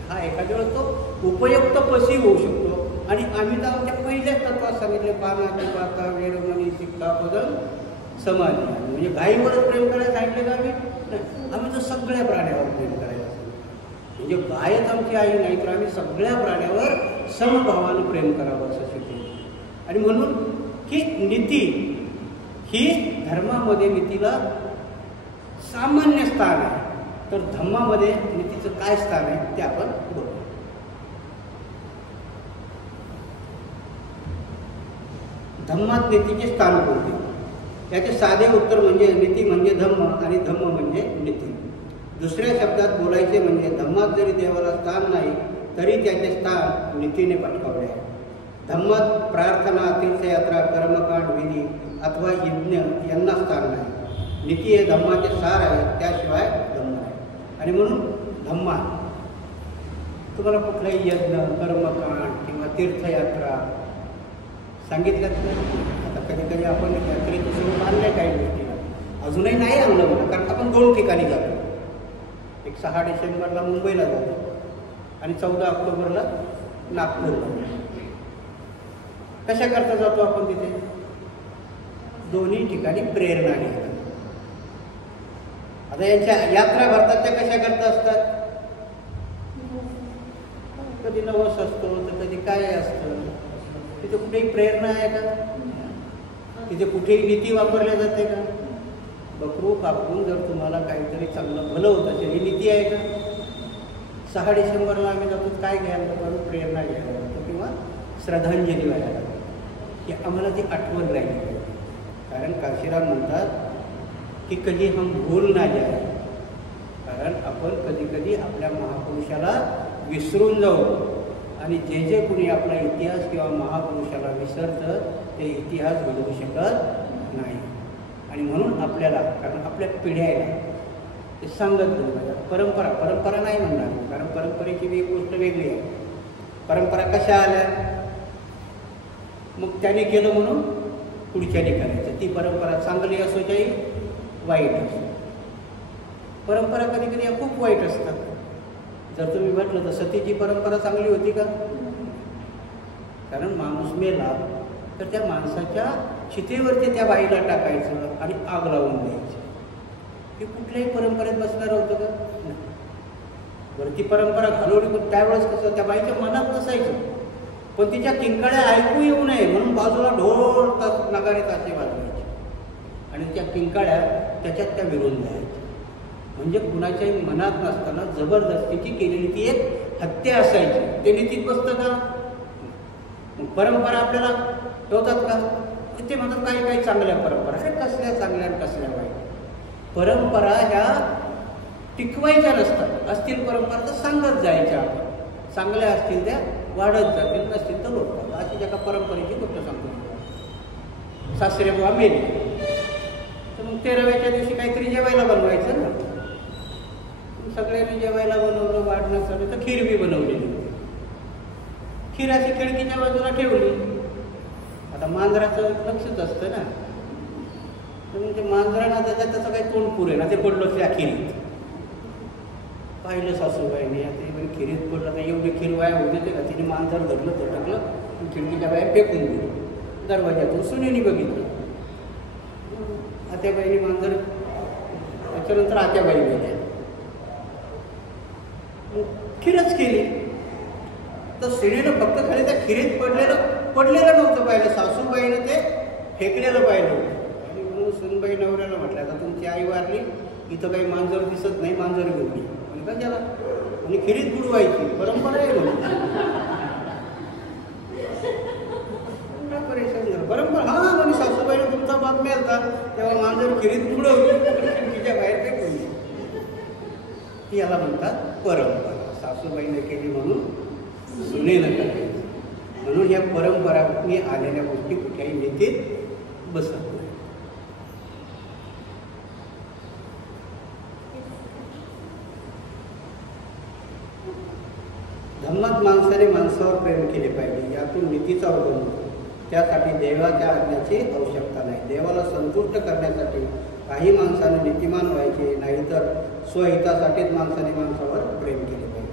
हा एखाद्या वेळेस तो उपयुक्त पशी होऊ शकतो. आणि आम्ही तर आमच्या पहिल्याच तत्वात सांगितले, पानाची पाता वेरमणी शिक्का पदम समाधी. म्हणजे गायीवरच प्रेम करायला सांगितलं का आम्ही तर सगळ्या प्राण्यावर प्रेम करायला. म्हणजे गायच आमची आई नाही तर आम्ही सगळ्या प्राण्यावर समभावानं प्रेम करावं असं शिकलो. आणि म्हणून की नीती ही धर्मामध्ये नीतीला सामान्य स्थान आहे, तर धम्मामध्ये नीतीचं काय स्थान आहे ते आपण बघू. धम्मात नीतीचे स्थान कोणते? याचे साधे उत्तर म्हणजे नीती म्हणजे धम्म आणि धम्म म्हणजे नीती. दुसऱ्या शब्दात बोलायचे म्हणजे धम्मात जरी देवाला स्थान नाही तरी त्याचे स्थान नीतीने पटकावले आहे. धम्मात प्रार्थना, तीर्थयात्रा, कर्मकांड, विधी अथवा यज्ञ यांना स्थान नाही. नीती हे धम्माचे सार आहे, त्याशिवाय धम्म आहे. आणि म्हणून धम्मात तुम्हाला कुठलाही यज्ञ, कर्मकांड किंवा तीर्थयात्रा सांगितल्यात नाही. आता कधी कधी आपण यात्रेचं स्वरूप आणलं काही गोष्टीला, अजूनही नाही आणलं मला, कारण आपण 2 ठिकाणी जातो. एक 6 डिसेंबरला मुंबईला जातो आणि 14 ऑक्टोबरला नागपूरला. कशा करता जातो आपण तिथे? दोन्ही ठिकाणी प्रेरणा घेतात. आता यांच्या यात्रा भरतात त्या कशा करता असतात? कधी नवस असतो तर कधी काय असतं. तिथे कुठेही प्रेरणा आहे का? तिथे कुठेही नीती वापरल्या जाते का? बकरू कापून जर तुम्हाला काहीतरी चांगलं भलं होत असेल, ही नीती आहे का? 6 डिसेंबरला आम्ही जातो काय घ्यायला जातो? प्रेरणा घ्यायला जातो किंवा श्रद्धांजली व्हायला जातो की आम्हाला ती आठवण राहिली. कारण काशीराम म्हणतात की कधी हम भूल ना जाए. कारण आपण कधी कधी आपल्या महापुरुषाला विसरून जाऊ आणि जे जे कोणी आपला इतिहास किंवा महापुरुषाला विसरतं ते इतिहास घडवू शकत नाही. आणि म्हणून आपल्याला, कारण आपल्या पिढ्याला ते सांगत नाही. परंपरा नाही म्हणणार, कारण परंपरेची एक गोष्ट वेगळी आहे. परंपरा कशा आल्या? मग त्याने केलं म्हणून पुढच्याने करायचं. ती परंपरा चांगली असो काही वाईट असो. परंपरा कधी कधी या खूप वाईट असतात. जर तुम्ही म्हटलं तर सतीची परंपरा चांगली होती का? कारण माणूस मेला तर त्या माणसाच्या चितेवरती त्या बाईला टाकायचं आणि आग लावून द्यायची. हे कुठल्याही परंपरेत बसणार होतं का? वरती परंपरा घालवली, पण त्यावेळेस कसं त्या बाईच्या मनात नसायचं. पण तिच्या किंकाळ्या ऐकू येऊ नये म्हणून बाजूला ढोल नगारे ताशे वाजवायचे आणि त्या किंकाळ्या त्याच्यात त्या विरून द्यायच्या. म्हणजे कुणाच्याही मनात नसताना जबरदस्तीची केलेली ती एक हत्या असायची. ते नीतीत बसतं का? परंपरा आपल्याला ठेवतात का? ते म्हणतात काही काही चांगल्या परंपरा. अरे कसल्या चांगल्या आणि कसल्या वाईट? परंपरा ह्या टिकवायच्या नसतात. असतील परंपरा तर सांगत जायच्या. आपण चांगल्या असतील त्या वाढत जातील, नसतील तर लोटतात. अशी जगा परंपरेची गोष्ट सांगतो. सासरे बुवा मेले तर मग 13व्याच्या दिवशी काहीतरी जेवायला बनवायचं ना. सगळ्यांनी जेवायला बनवलं, वाढणं चालू तर खीर बी बनवलेली होती. खीराची खिडकीच्या बाजूला ठेवली. आता मांजराचं लक्षच असतं ना, तर मग ते मांजरानं त्याचं काही तोंड पुरे ना, ते पडलं त्या खिरीत. पाहिलं सासूबाईने, आता खिरीत पडलं तर एवढी खीर वाया होते ते का? तिने मांजर धरलं, झटकलं, खिडकीच्या बाहेर फेकून दिलं. दरवाजातून सुनेनी बघितलं. आत्याबाईने मांजर, त्याच्यानंतर आत्याबाई गेल्या, खीरच केली. तर सुनेनं फक्त खाली त्या खिरीत पडलेलं नव्हतं पाहिलं, सासूबाईनं ते फेकलेलं पाहिलं. आणि म्हणून सुनबाई नवऱ्याला म्हटलं, आता तुमची आई वारली, इथं काही मांजर दिसत नाही, मांजर घेऊन ये. का त्याला आणि खिरीत बुडवायची परंपरा आहे म्हणून. परंपरा हा म्हणजे सासूबाईने तुमचा बाप मिळाला तेव्हा मांजर खिरीत बुडवली, घराच्या बाहेर फेकून दिली. ती याला म्हणतात परंपरा. सासूबाईने केली म्हणून सुनेनं करायची. म्हणून या परंपरांनी आलेल्या गोष्टी कुठल्याही नीतीत बसत नाही. धम्मात माणसाने माणसावर प्रेम केले पाहिजे, यातून नीतीचा उगम होतो. त्यासाठी देवाच्या आज्ञेची आवश्यकता नाही. देवाला संतुष्ट करण्यासाठी काही माणसाने नीतिमान व्हायचे, नाहीतर स्वहितासाठीच माणसाने माणसावर प्रेम केले पाहिजे.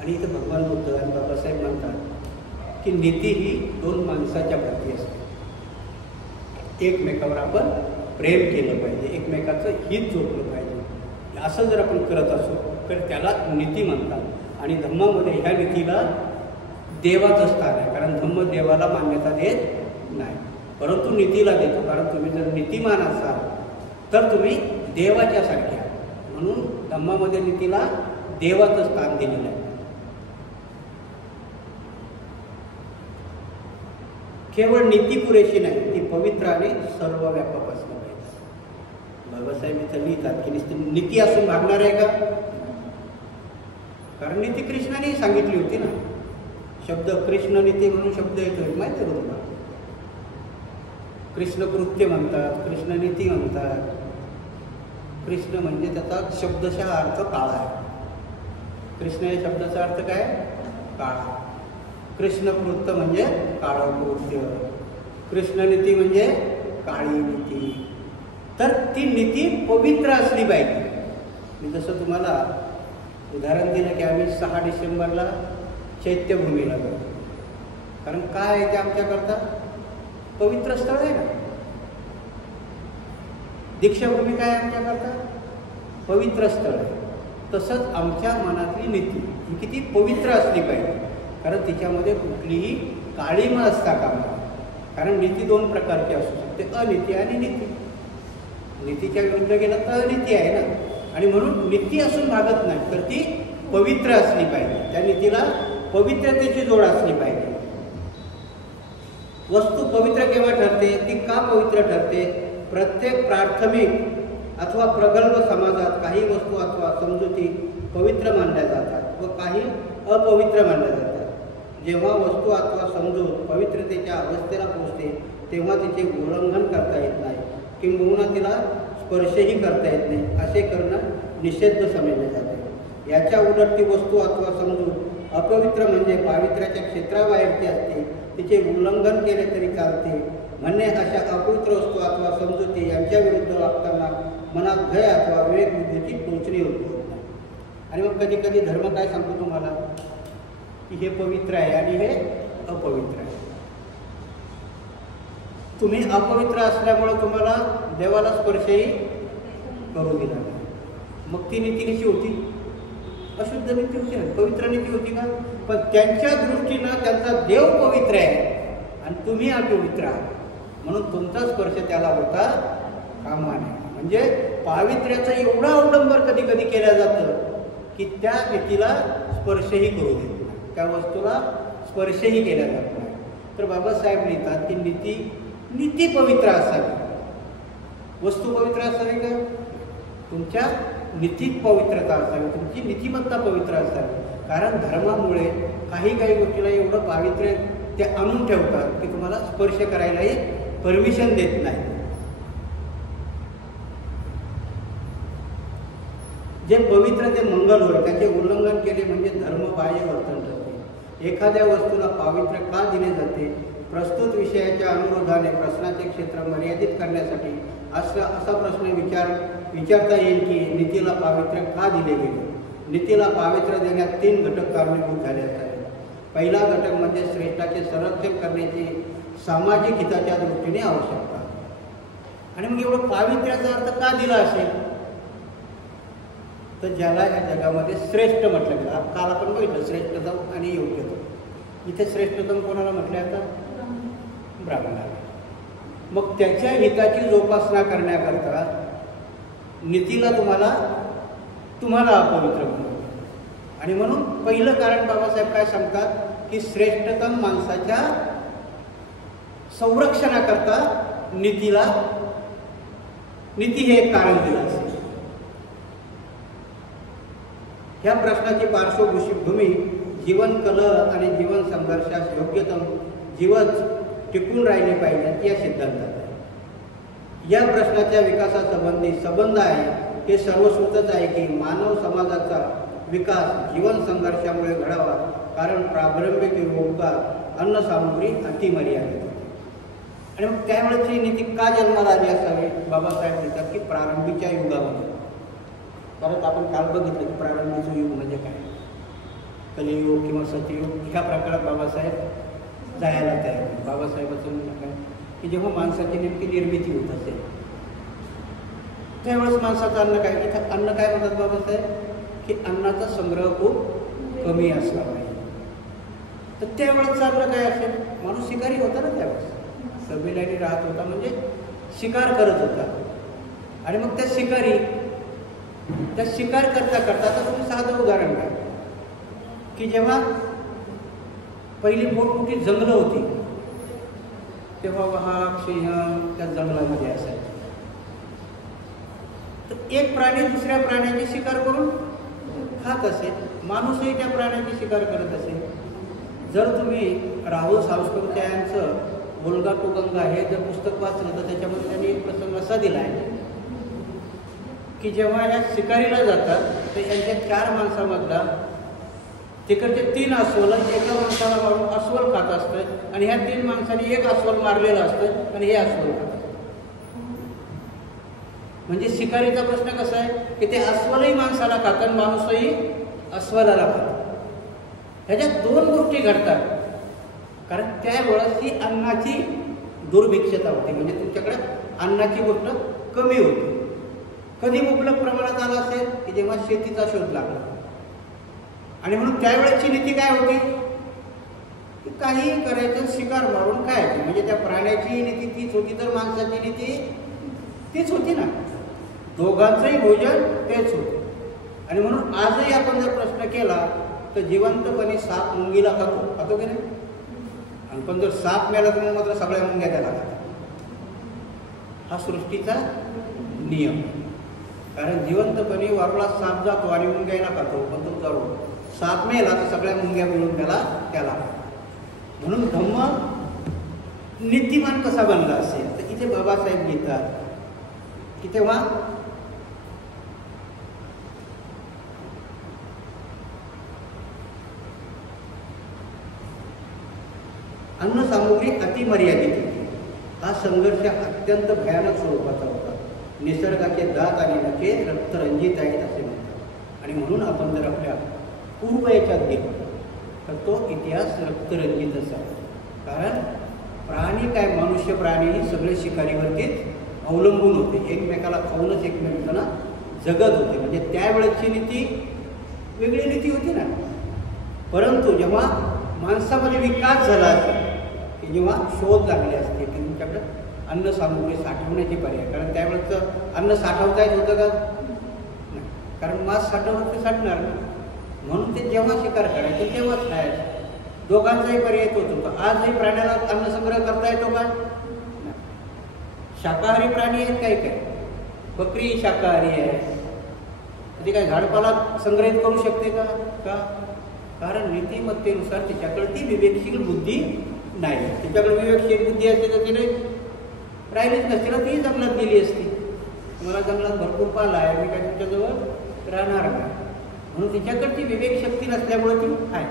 आणि इथं भगवान बुद्ध आणि बाबासाहेब म्हणतात की नीती ही दोन माणसाच्या प्रती असते. एकमेकावर आपण प्रेम केलं पाहिजे, एकमेकाचं हित जोडलं पाहिजे. असं जर आपण करत असू तर त्याला नीती म्हणतात. आणि धम्मामध्ये ह्या नीतीला देवाचं स्थान आहे, कारण धम्म देवाला मान्यता देत नाही, परंतु नीतीला देतो. कारण तुम्ही जर नीतिमान असाल तर तुम्ही देवाच्या सारखे आहात. म्हणून धम्मामध्ये नीतीला देवाचं स्थान दिलेलं आहे. केवळ नीती पुरेशी नाही, ती पवित्र आणि सर्वव्यापक असली पाहिजे. बाबासाहेब इथं लिहितात की नुसती नीती असून भागणार आहे का? कारण नीती कृष्णाने सांगितली होती ना. शब्द कृष्ण नीती म्हणून शब्द येतोय, माहिती आहे तुम्हाला. कृष्ण कृत्य म्हणतात, कृष्ण नीती म्हणतात. कृष्ण म्हणजे त्याचा शब्दशः अर्थ काळा आहे. कृष्ण या शब्दाचा अर्थ काय? काळा. कृष्ण कृत्य म्हणजे काळं कृत्य, कृष्ण नीती म्हणजे काळी नीती. तर ती नीती पवित्र असली पाहिजे. मी जसं तुम्हाला उदाहरण दिलं की आम्ही 6 डिसेंबरला चैत्यभूमीला जातो. कारण काय आहे ते आमच्याकरता पवित्र स्थळ आहे ना. दीक्षाभूमी काय आहे आमच्याकरता? पवित्र स्थळ आहे. तसंच आमच्या मनातली नीती ही किती पवित्र असली पाहिजे, कारण तिच्यामध्ये कुठलीही काळीमा असता कामा. कारण नीती दोन प्रकारची असू शकते, अनीती आणि नीती. नीतीच्या विरुद्ध गेलं तर अनीती आहे ना. आणि म्हणून नीती असून भागत नाही, तर ती पवित्र असली पाहिजे. त्या नीतीला पवित्रतेची जोड असली पाहिजे. वस्तू पवित्र केव्हा ठरते? ती का पवित्र ठरते? प्रत्येक प्राथमिक अथवा प्रगल्भ समाजात काही वस्तू अथवा समजुती पवित्र मानल्या जातात व काही अपवित्र मानल्या जातात. जेव्हा वस्तू अथवा समजूत पवित्रतेच्या अवस्थेला पोहोचते तेव्हा तिचे उल्लंघन करता येत नाही, किंबहुना तिला स्पर्शही करता येत नाही. असे करणं निषिद्ध समजले जाते. याच्या उलट ती वस्तू अथवा समजूत अपवित्र म्हणजे पावित्र्याच्या क्षेत्राबाहेरची असते. तिचे उल्लंघन केले तरी चालते. म्हणणे अशा अपवित्र वस्तू अथवा समजुती यांच्या विरुद्ध वागताना मनात भय अथवा विवेक बुद्धीची टोचणी होत नाही. आणि मग कधी कधी धर्म काय सांगतो तुम्हाला की हे पवित्र आहे आणि हे अपवित्र आहे. तुम्ही अपवित्र असल्यामुळे तुम्हाला देवाला स्पर्शही करू दिला नाही. मग ती नीती कशी होती? अशुद्ध नीती होती ना, पवित्र नीती होती का? पण त्यांच्या दृष्टीनं त्यांचा देव पवित्र आहे आणि तुम्ही अपवित्र आहात, म्हणून तुमचा स्पर्श त्याला होता कामा नये. म्हणजे पावित्र्याचा एवढा अवडंबर कधी कधी केलं जातं की त्या नीतीला स्पर्शही करू देत नाही, त्या वस्तूला स्पर्शही केला जात नाही. तर बाबासाहेब लिहितात की नीती पवित्र असावी. वस्तू पवित्र असावी का? तुमच्या नीतीत पवित्रता असावी, तुमची नीतिमत्ता पवित्र असावी. कारण धर्मामुळे काही गोष्टीला एवढं पावित्र्य ते आणून ठेवतात की तुम्हाला स्पर्श करायलाही परमिशन देत नाही. जे पवित्र ते मंगल होय, त्याचे उल्लंघन केले म्हणजे धर्मबाह्य वर्तन ठरते. एखाद्या वस्तूला पावित्र्य का दिले जाते? प्रस्तुत विषयाच्या अनुरोधाने प्रश्नाचे क्षेत्र मर्यादित करण्यासाठी असा प्रश्न विचारता येईल की नीतीला पावित्र्य का दिले गेले? नीतीला पावित्र्य देण्यात 3 घटक कारणीभूत झाले आहेत. पहिला घटक म्हणजे श्रेष्ठाचे संरक्षण करण्याची सामाजिक हिताच्या दृष्टीने आवश्यकता. आणि मग एवढं पावित्र्याचा अर्थ का दिला असेल? तर ज्याला या जगामध्ये श्रेष्ठ म्हटलं गेलं. काल आपण बघितलं श्रेष्ठतम आणि योग्यतम. इथे श्रेष्ठतम कोणाला म्हटलं आता? ब्राह्मणाला. मग त्याच्या हिताची जोपासना करण्याकरता नीतीला तुम्हाला अपवित्र बनवलं. आणि म्हणून पहिलं कारण बाबासाहेब काय सांगतात की श्रेष्ठतम माणसाच्या संरक्षणाकरता नीती हे एक कारण दिलं असेल. ह्या प्रश्नाची पार्श्वभूमी जीवन कलह आणि जीवन संघर्षास योग्यतम जीवन टिकून राहिले पाहिजेत या सिद्धांतात आहे. या प्रश्नाच्या विकासासंबंधी संबंध आहे हे सर्वश्रुतच आहे की मानव समाजाचा विकास जीवन संघर्षामुळे घडावा, कारण प्रारंभिक युगात अन्नसामुग्री अतिमर्यादित होती. आणि मग त्यावेळेची नीती का जन्माला आली असावी? बाबासाहेब लिहितात की प्रारंभीच्या युगामध्ये, परत आपण काल बघितलं की प्रारंभीचं युग म्हणजे काय, कलियुग किंवा सतयुग, ह्या प्रकारात बाबासाहेब जायला तयार. बाबासाहेबाचं म्हणणं काय की जेव्हा माणसाची नेमकी निर्मिती होत असेल त्यावेळेस माणसाचं अन्न काय, इथं अन्न काय म्हणतात बाबासाहेब की अन्नाचा संग्रह खूप कमी असला पाहिजे. तर त्यावेळेस अन्न काय असेल, माणूस शिकारी होता ना त्यावेळेस, सभेलाही राहत होता म्हणजे शिकार करत होता. आणि मग त्या शिकार करता करता, आता तुम्ही साधं उदाहरण घ्या की जेव्हा पहिली मोठमोठी जंगलं होती तेव्हा वाघ सिंह त्या जंगलामध्ये असायचे. तर एक प्राणी दुसऱ्या प्राण्याची शिकार करून खात असेल, माणूसही त्या प्राण्याची शिकार करत असेल. जर तुम्ही राहुल सावस्कर यांचं वोल्गा टू गंगा हे जर पुस्तक वाचलं तर त्याच्यामध्ये त्यांनी एक प्रसंग असा दिला आहे की जेव्हा या शिकारीला जातात तर यांच्या 4 माणसामधला तिकडचे 3 अस्वल एका माणसाला मारून अस्वल खात असतं आणि ह्या 3 माणसांनी एक अस्वल मारलेलं असतं आणि हे अस्वल खात. म्हणजे शिकारीचा प्रश्न कसा आहे की ते अस्वलही माणसाला खातात, माणूसही अस्वलाला खातात. ह्याच्यात 2 गोष्टी घडतात, कारण त्यावेळेस ही अन्नाची दुर्भिक्षता होती, म्हणजे तुमच्याकडे अन्नाची गोष्ट कमी होती. कधी मुबलक प्रमाणात आला असेल की जेव्हा शेतीचा शोध लागला. आणि म्हणून त्यावेळेची नीती काय होती की काही करायचं, शिकार मारून खायचं. म्हणजे त्या प्राण्याची नीती तीच होती तर माणसाची नीती तीच होती ना, दोघांचंही भोजन तेच होते. आणि म्हणून आजही आपण जर प्रश्न केला तर जिवंतपणे साप मुंगीला खातो की नाही, आणि पण जर साप मिळाला तर मग मात्र सगळ्या मुंग्या त्याला खातात. हा सृष्टीचा नियम. कारण जिवंतपणे वारुळात साप जातो आणि मुंग्याला खातो, पण तो जरूर साप मेला तर सगळ्या मुंग्या मिळून त्याला. म्हणून धम्म नीतिमान कसा बनला असेल तर इथे बाबासाहेब लिहितात की तेव्हा अन्नसामुग्री अतिमर्यादित होती. हा संघर्ष अत्यंत भयानक स्वरूपाचा होता. निसर्गाचे दात आणि नखे रक्तरंजित आहेत असे म्हणतात. आणि म्हणून आपण जर आपल्या पूर्व याच्यात गेलो तर तो इतिहास रक्तरंजितच आहे. कारण प्राणी काय, मनुष्य प्राणीही सगळे शिकारीवरतीच अवलंबून होते, एकमेकाला खाऊनच एकमेकांना जगत होते. म्हणजे त्यावेळेची नीती वेगळी नीती होती ना. परंतु जेव्हा माणसामध्ये विकास झाला असेल की जेव्हा शोध लागले असते की तुमच्याकडे अन्न सामुग्री साठवण्याचे पर्याय, कारण त्यावेळेचं अन्न साठवता येत होतं का नाही, कारण मांस साठवलं ते साठणार ना. म्हणून ते जेव्हा शिकार करायचं तेव्हाच खायचं. दोघांचाही पर्याय तोच होता. आजही प्राण्याला अन्न संग्रह करता येतो का? शाकाहारी प्राणी आहेत काही काय, बकरी शाकाहारी आहे, ती काय झाडपाला संग्रहित करू शकते का? कारण नीतिमत्तेनुसार तिच्याकडे ती विवेकशील बुद्धी नाही. तिच्याकडे विवेकशील बुद्धी असते तर तिने राहिलीच नसते ना, ती जंगलात गेली असती. तुम्हाला जंगलात भरपूर पाला आहे, मी काय तुमच्याजवळ राहणार नाही. म्हणून तिच्याकडची विवेक शक्ती नसल्यामुळे ती आहे.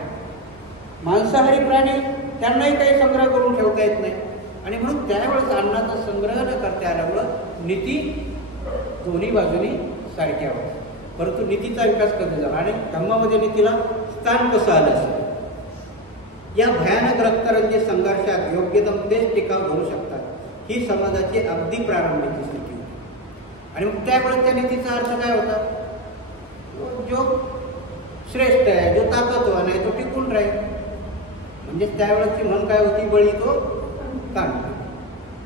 मांसाहारी प्राणी त्यांनाही काही संग्रह करून ठेवता येत नाही. आणि म्हणून त्यावेळेस अन्नाचा संग्रह न करता आल्यामुळं नीती दोन्ही बाजूनी सारख्या होत्या. परंतु नीतीचा विकास कधी झाला आणि धम्मामध्ये नीतीला स्थान कसं आलं असेल? या भयानक रक्तरंजित संघर्षात योग्यतम तेच टिकाव धरू शकतात, ही समाजाची अगदी प्रारंभीची स्थिती होती. आणि मग त्यावेळेस त्या नीतीचा अर्थ काय होता? जो श्रेष्ठ आहे, जो ताकदवान आहे, तो टिकून राहील. म्हणजे त्यावेळेची म्हण काय होती? बळी तो कान.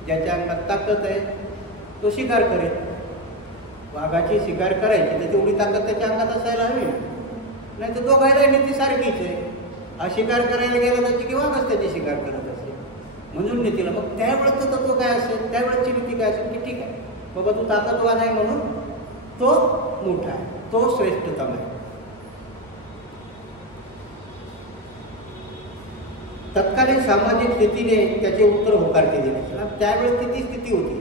ज्याच्या अंगात ताकद आहे तो शिकार करेल. वाघाची शिकार करायची तर तेवढी ताकद त्याच्या अंगात असायला हवी, नाही तर दोघायला नीती सारखीच आहे. हा शिकार करायला गेला त्याची की वाघच त्याची शिकार करत असेल. म्हणून नीतीला मग त्यावेळेचं तत्व काय असेल, त्यावेळेची नीती काय असेल की ठीक आहे बाबा तू ताकदवान आहे म्हणून तो मोठा आहे, तो श्रेष्ठतम आहे. तत्कालीन सामाजिक स्थितीने त्याचे उत्तर होकारते दिले. त्यावेळेस ती स्थिती होती,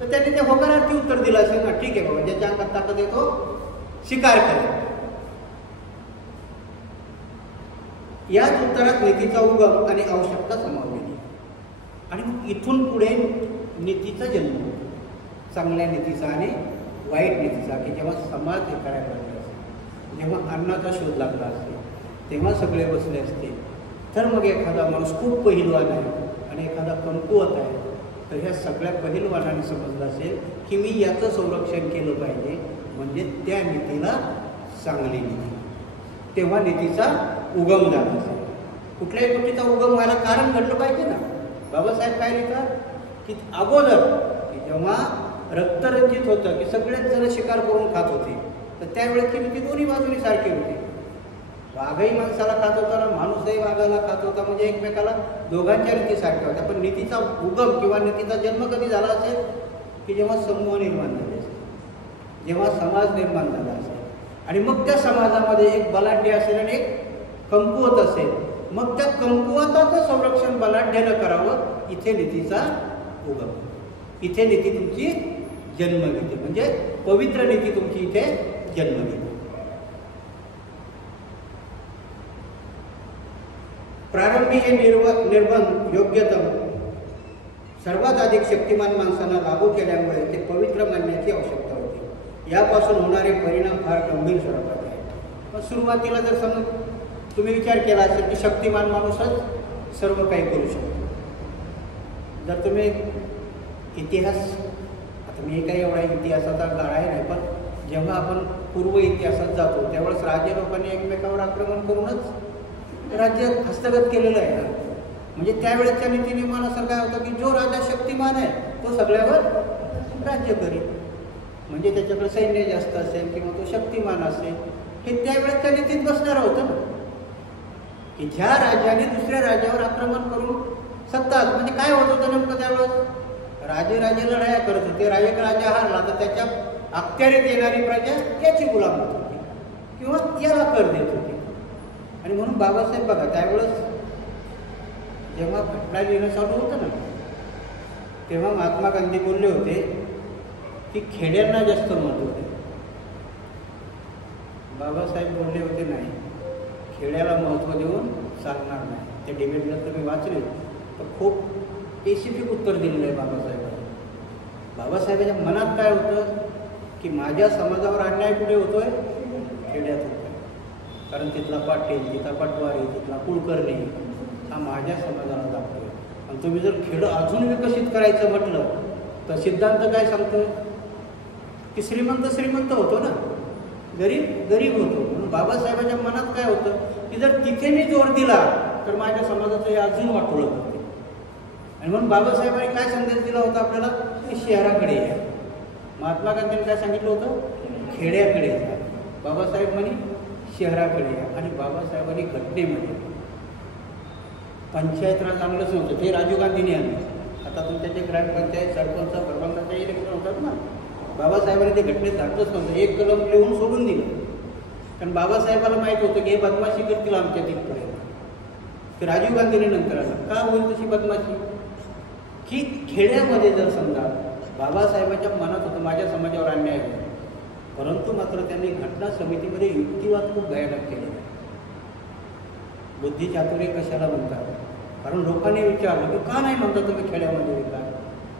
तर त्यांनी त्या होकारार्थी उत्तर दिलं असेल ना, ठीक आहे बाबा, ज्याच्या अंगात ताकद येतो स्वीकार करेल. याच उत्तरात नीतीचा उगम आणि आवश्यकता समावलेली. आणि मग इथून पुढे नीतीचा जन्म होतो, चांगल्या नीतीचा आणि वाईट नीतीचा. की जेव्हा समाज हे करायला लागला असेल, जेव्हा अन्नाचा शोध लागला असेल, तेव्हा सगळे बसले असते, तर मग एखादा माणूस खूप पहिलवान आहे आणि एखादा कमकुवत आहे, तर ह्या सगळ्या पहिलवानांनी समजलं असेल की मी याचं संरक्षण केलं पाहिजे, म्हणजे त्या नीतीला चांगली नीती. तेव्हा नीतीचा उगम झाला असेल. कुठल्याही गोष्टीचा उगम व्हायला कारण घडलं पाहिजे ना. बाबासाहेब काय लिहितात की अगोदर की जेव्हा रक्तरंजित होतं, की सगळेच जण शिकार करून खात होते, तर त्यावेळेची नीती दोन्ही बाजूनी सारखी होती. वाघही माणसाला खात होता ना, माणूसही वाघाला खात होता, म्हणजे एकमेकाला दोघांच्या नीती सारख्या होत्या. पण नीतीचा उगम किंवा नीतीचा जन्म कधी झाला असेल की जेव्हा समूह निर्माण झाले असेल, जेव्हा समाज निर्माण झाला असेल, आणि मग त्या समाजामध्ये एक बलाढ्य असेल आणि एक कमकुवत असेल, मग त्या कमकुवताचं संरक्षण बलाढ्यानं करावं. इथे नीतीचा उगम, इथे नीती तुमची जन्म घेते, म्हणजे पवित्र नीती तुमची इथे जन्म घेते. प्रारंभी हे निर्बंध योग्यतम सर्वात अधिक शक्तिमान माणसांना लागू केल्यामुळे ते पवित्र मानण्याची आवश्यकता होती. यापासून होणारे परिणाम फार गंभीर स्वरूपाचे आहेत. पण सुरुवातीला जर समज तुम्ही विचार केला असेल की शक्तिमान माणूसच सर्व काही करू शकतो. जर तुम्ही इतिहास, आता मी काही एवढा इतिहासाचा गाळा आहे नाही, पण जेव्हा आपण पूर्व इतिहासात जातो त्यावेळेस राज्य लोकांनी एकमेकावर आक्रमण करूनच राज्य हस्तगत केलेलं आहे ना. म्हणजे त्यावेळेच्या नीतिनियमानुसार काय होतं की जो राजा शक्तिमान आहे तो सगळ्यावर राज्य करेल. म्हणजे त्याच्याकडे सैन्य जास्त असेल किंवा तो शक्तिमान असेल, हे त्यावेळेच्या नीतीत बसणारं होतं ना. की ज्या राजाने दुसऱ्या राजावर आक्रमण करून सत्ता, म्हणजे काय होत होतं नेमकं त्यावेळेस, राजे लढाया करत होते. राजा हारला तर त्याच्या अखत्यारीत येणारी प्रजा याची गुलाम होत होती किंवा याला कर देत होती. आणि म्हणून बाबासाहेब बघा, त्यावेळेस जेव्हा घटना लिहिणं चालू होतं ना, तेव्हा महात्मा गांधी बोलले होते की खेड्यांना जास्त महत्त्व आहे. बाबासाहेब बोलले होते नाही, खेड्याला महत्त्व देऊन चालणार नाही. ते डिबेटला तुम्ही वाचले तर खूप स्पेसिफिक उत्तर दिलेलं आहे बाबासाहेबांनी. बाबासाहेबांच्या मनात काय होतं की माझ्या समाजावर अन्याय कुठे होतोय, खेड्यात होतोय. कारण तिथला पाटील, तिथला पटवारी, तिथला कुलकर्णी हा माझ्या समाजाला दाखतोय. आणि तुम्ही जर खेडं अजून विकसित करायचं म्हटलं तर सिद्धांत काय सांगतोय की श्रीमंत होतो ना, गरीब होतो. म्हणून बाबासाहेबांच्या मनात काय होतं की जर तिथे मी जोर दिला तर माझ्या समाजाचं हे अजून वाटोळं करते. आणि म्हणून बाबासाहेबांनी काय संदेश दिला होता आपल्याला की शहराकडे या. महात्मा गांधींनी काय सांगितलं होतं, खेड्याकडे या. बाबासाहेब म्हणे शहराकडे या. आणि बाबासाहेबांनी घटनेमध्ये पंचायत राज चांगलंच नव्हतं, ते राजीव गांधींनी आणलं. आता तुमच्या जे ग्रामपंचायत, सरपंच, सरपंचाच्या इलेक्शन होतात ना, बाबासाहेबांनी ते घटनेत घातलंच नव्हतं. एक कलम लिहून सोडून दिलं. कारण बाबासाहेबाला माहीत होतं की हे बदमाशी करतील आमच्या तिथपर्यंत. ते राजीव गांधीने नंतर आलं. का होईल तशी बदमाशी की खेड्यामध्ये जर समजा बाबासाहेबांच्या मनात होतं माझ्या समाजावर अन्याय होतो, परंतु मात्र त्यांनी घटना समितीमध्ये युक्तिवाद खूप भयानक केले. बुद्धिचातुर्य कशाला म्हणतात, कारण लोकांनी विचारलं की का नाही म्हणता तुम्ही खेड्यामध्ये विकास.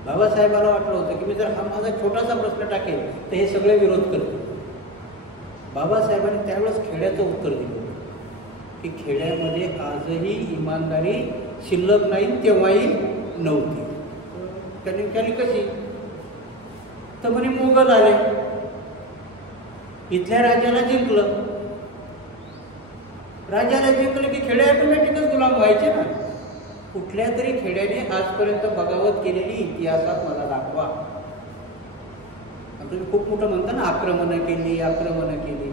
बाबासाहेबाला वाटलं होतं की मी जर हा माझा छोटासा प्रश्न टाकेल तर हे सगळे विरोध करतील. बाबासाहेबांनी त्यावेळेस खेड्याचं उत्तर दिलं की खेड्यामध्ये आजही इमानदारी शिल्लक नाही, तेव्हाही नव्हती. त्यांनी विचारली कशी, तर म्हणे मोगल आले, इथल्या राजाला जिंकलं. राजाला जिंकलं की खेडे ऑटोमॅटिकच गुलाम व्हायचे ना. कुठल्या तरी खेड्याने आजपर्यंत बगावत केलेली इतिहासात मला दाखवा. तुम्ही खूप मोठं म्हणता ना, आक्रमणं केली.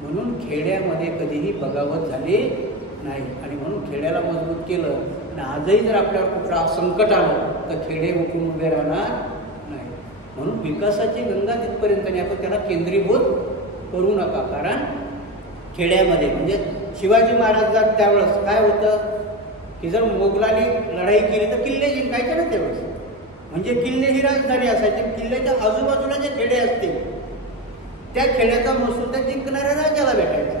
म्हणून खेड्यामध्ये कधीही बगावत झाली नाही. आणि म्हणून खेड्याला मजबूत केलं. आणि आजही जर आपल्यावर कुठला संकट आलं तर खेडे उठून उभे राहणार नाही. म्हणून विकासाची गंगा तिथपर्यंत नाही, आपण त्याला केंद्रीभूत करू नका. कारण खेड्यामध्ये म्हणजे शिवाजी महाराजांना त्यावेळेस काय होतं की जर मोगलांनी लढाई केली तर किल्ले जिंकायचे ना तेवढेच. म्हणजे किल्ले ही राजधानी असायची. किल्ल्याच्या आजूबाजूला जे खेडे असतील त्या खेड्याचा मसुदा जिंकणाऱ्या राजाला भेटायचा.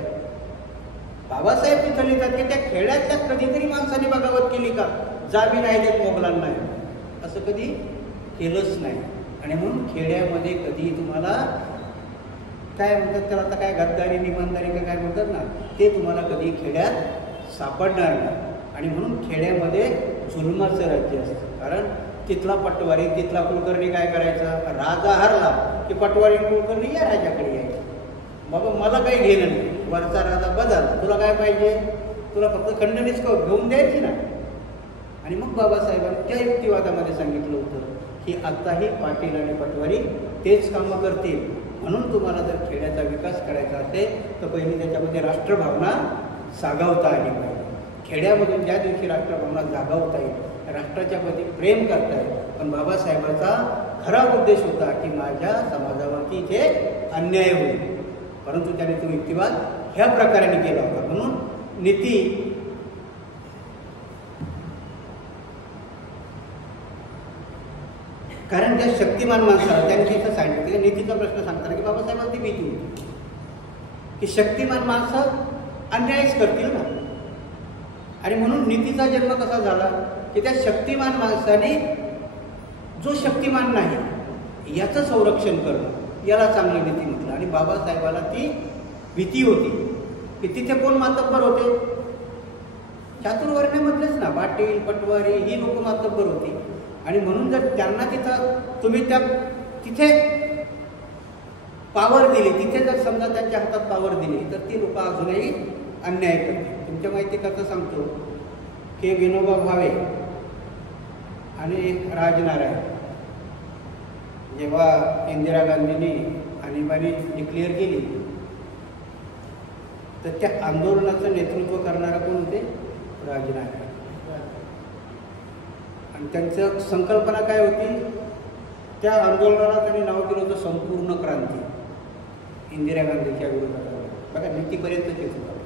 बाबासाहेब तिथं लिहितात की त्या खेड्यातल्या कधीतरी माणसाने बगावत केली का? जामीन आहे देत मोगलांना, असं कधी केलंच नाही. आणि म्हणून खेड्यामध्ये कधी तुम्हाला काय म्हणतात त्याला, आता काय गद्दारी निबंधारी का काय म्हणतात ना, ते तुम्हाला कधी खेड्यात सापडणार नाही. आणि म्हणून खेड्यामध्ये जुलमाचं राज्य असतं. कारण तिथला पटवारी, तिथला कुलकर्णी काय करायचा, राजा हरला की पटवारी कुलकर्णी या राजाकडे यायचं. बाबा मला काही घेणं नाही, वरचा राजा बदलला, तुला काय पाहिजे, तुला फक्त खंडणीच घेऊन द्यायची ना. आणि मग बाबासाहेबांनी त्या युक्तिवादामध्ये सांगितलं होतं की आत्ताही पाटील आणि पटवारी तेच कामं करतील. म्हणून तुम्हाला जर खेड्याचा विकास करायचा असेल तर पहिली त्याच्यामध्ये राष्ट्रभावना जागवता आली पाहिजे. खेड्यामधून ज्या दिवशी राष्ट्रभावना जागवता येईल, राष्ट्राच्या प्रती प्रेम करता येईल. पण बाबासाहेबांचा खरा उद्देश होता की माझ्या समाजावरती इथे अन्याय होईल. परंतु त्याने तो युक्तिवाद ह्या प्रकाराने केला होता. म्हणून नीती कारण त्या शक्तिमान माणसाला त्यांनी इथं सांगितलं, नीतीचा प्रश्न सांगताना की बाबासाहेबांना ती भीती होती की शक्तिमान माणसं अन्यायच करतील ना. आणि म्हणून नीतीचा जन्म कसा झाला की त्या शक्तिमान माणसाने जो शक्तिमान नाही याचं संरक्षण करणं, याला चांगली नीती म्हटलं. आणि बाबासाहेबाला ती भीती होती की तिथे कोण मातब्बर होते, चातुर्वर्ण्यामधलेच ना, पाटील पटवारी ही लोक मातब्बर होती. आणि म्हणून जर त्यांना तिथं तुम्ही तिथे पावर दिली, तिथे जर समजा त्यांच्या हातात पावर दिली तर ती लोक अजूनही अन्याय करते. तुमच्या माहितीकरता सांगतो की विनोबा भावे आणि राजनारायण जेव्हा इंदिरा गांधींनी आणीबाणी डिक्लेअर केली तर त्या आंदोलनाचं नेतृत्व करणारा कोण होते, राजनारायण. आणि त्यांचं संकल्पना काय होती, त्या आंदोलनाला त्यांनी नाव दिलं होतं संपूर्ण क्रांती. इंदिरा गांधीच्या विरोधात बघा, नीतीपर्यंत येत होतं.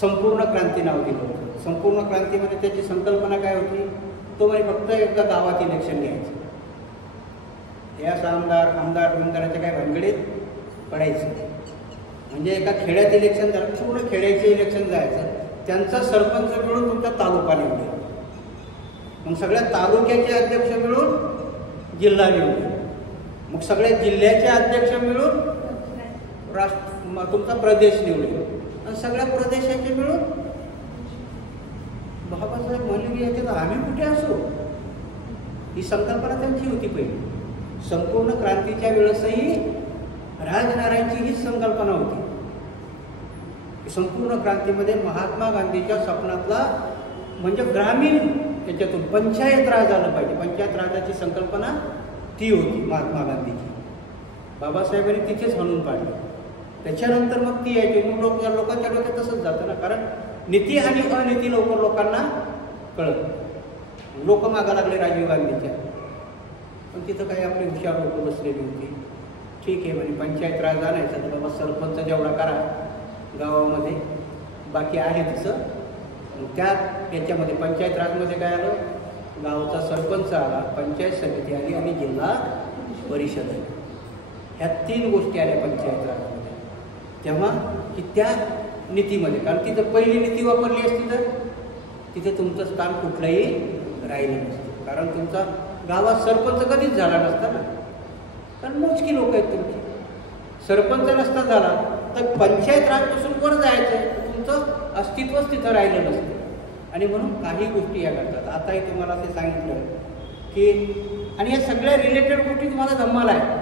संपूर्ण क्रांती नाव दिलं होतं. संपूर्ण क्रांतीमध्ये त्याची संकल्पना काय होती, तो म्हणजे फक्त एकदा गावात इलेक्शन घ्यायचं, या आमदार बिमदाराच्या काय भानगडीत पडायचं. म्हणजे एका खेड्यात इलेक्शन झालं, पूर्ण खेड्याचे इलेक्शन जायचं, त्यांचा सरपंच मिळून तुमचा तालुका निवडेल, मग सगळ्या तालुक्याचे अध्यक्ष मिळून जिल्हा निवडेल, मग सगळ्या जिल्ह्याचे अध्यक्ष मिळून तुमचा प्रदेश निवडेल, आणि सगळ्या प्रदेशाचे मिळून. बाबासाहेब म्हणले की याच्यात आम्ही कुठे असू, ही संकल्पना त्यांची होती पहिली. संपूर्ण क्रांतीच्या वेळेसही राजनारायणची हीच संकल्पना होती. संपूर्ण क्रांतीमध्ये महात्मा गांधीच्या स्वप्नातला म्हणजे ग्रामीण याच्यातून पंचायत राज आलं पाहिजे, पंचायत राजाची संकल्पना ती होती महात्मा गांधीची. बाबासाहेबांनी तिथेच म्हणून पाडली. त्याच्यानंतर मग ती यायची. मग लोकांच्या डोक्यात तसंच जातं ना, कारण नीती आणि अनीती लवकर लोकांना कळत. लोक मागा लागले राजीव गांधीच्या, पण तिथं काही आपली हुशार लोक बसलेली होती. ठीक आहे म्हणजे पंचायत राज आणायचा तर बाबा सरपंच जेवढा करा गावामध्ये, बाकी आहे तसं. त्या याच्यामध्ये पंचायत राजमध्ये काय आलं, गावाचा सरपंच आला, पंचायत समिती आली आणि जिल्हा परिषद आली. ह्या 3 गोष्टी आल्या पंचायत राजमध्ये. तेव्हा की त्या नीतीमध्ये, कारण तिथं पहिली नीती वापरली असती तर तिथे तुमचं स्थान कुठलंही राहिलं नसतं. कारण तुमचा गावात सरपंच कधीच झाला नसता ना, कारण मोजकी लोक आहेत तुमची. सरपंच नसता झाला तर पंचायत राजपासून वर जायचं, तुमचं अस्तित्वच तिथं राहिलं नसतं. आणि म्हणून काही गोष्टी या घडतात. आताही तुम्हाला ते सांगितलं की, आणि या सगळ्या रिलेटेड गोष्टी तुम्हाला धम्माला आहे,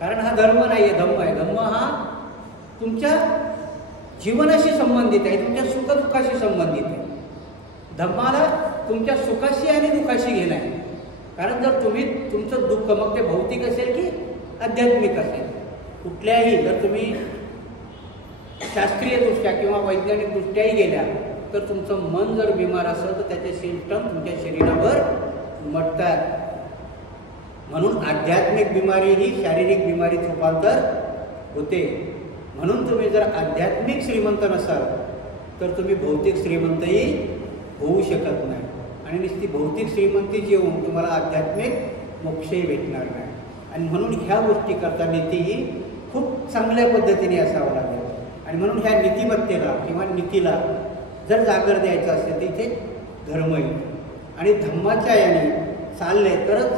कारण हा धर्म नाही आहे, धम्म आहे. धम्म हा तुमच्या जीवनाशी संबंधित आहे, तुमच्या सुखदुःखाशी संबंधित आहे. धम्माला तुमच्या सुखाशी आणि दुःखाशी घेणं आहे. कारण जर तुम्ही तुमचं दुःख मग ते भौतिक असेल की आध्यात्मिक असेल, कुठल्याही जर तुम्ही शास्त्रीयदृष्ट्या किंवा वैज्ञानिकदृष्ट्याही गेल्या तर तुमचं मन जर बिमार असेल तर त्याचे सिम्पटम तुमच्या शरीरावर उमटतात. म्हणून आध्यात्मिक बिमारी ही शारीरिक बिमारीत रूपांतर होते. म्हणून तुम्ही जर आध्यात्मिक श्रीमंत नसाल तर तुम्ही भौतिक श्रीमंतही होऊ शकत नाही आणि नुसती भौतिक श्रीमंतीच येऊन तुम्हाला आध्यात्मिक मोक्षही भेटणार नाही. आणि म्हणून ह्या गोष्टी करता नीती ही खूप चांगल्या पद्धतीने असावं लागेल. आणि म्हणून ह्या नीतिमत्तेला किंवा नीतीला जर जागर द्यायचं असेल तर इथे धर्म येईल आणि धम्माच्या याने चालले तरच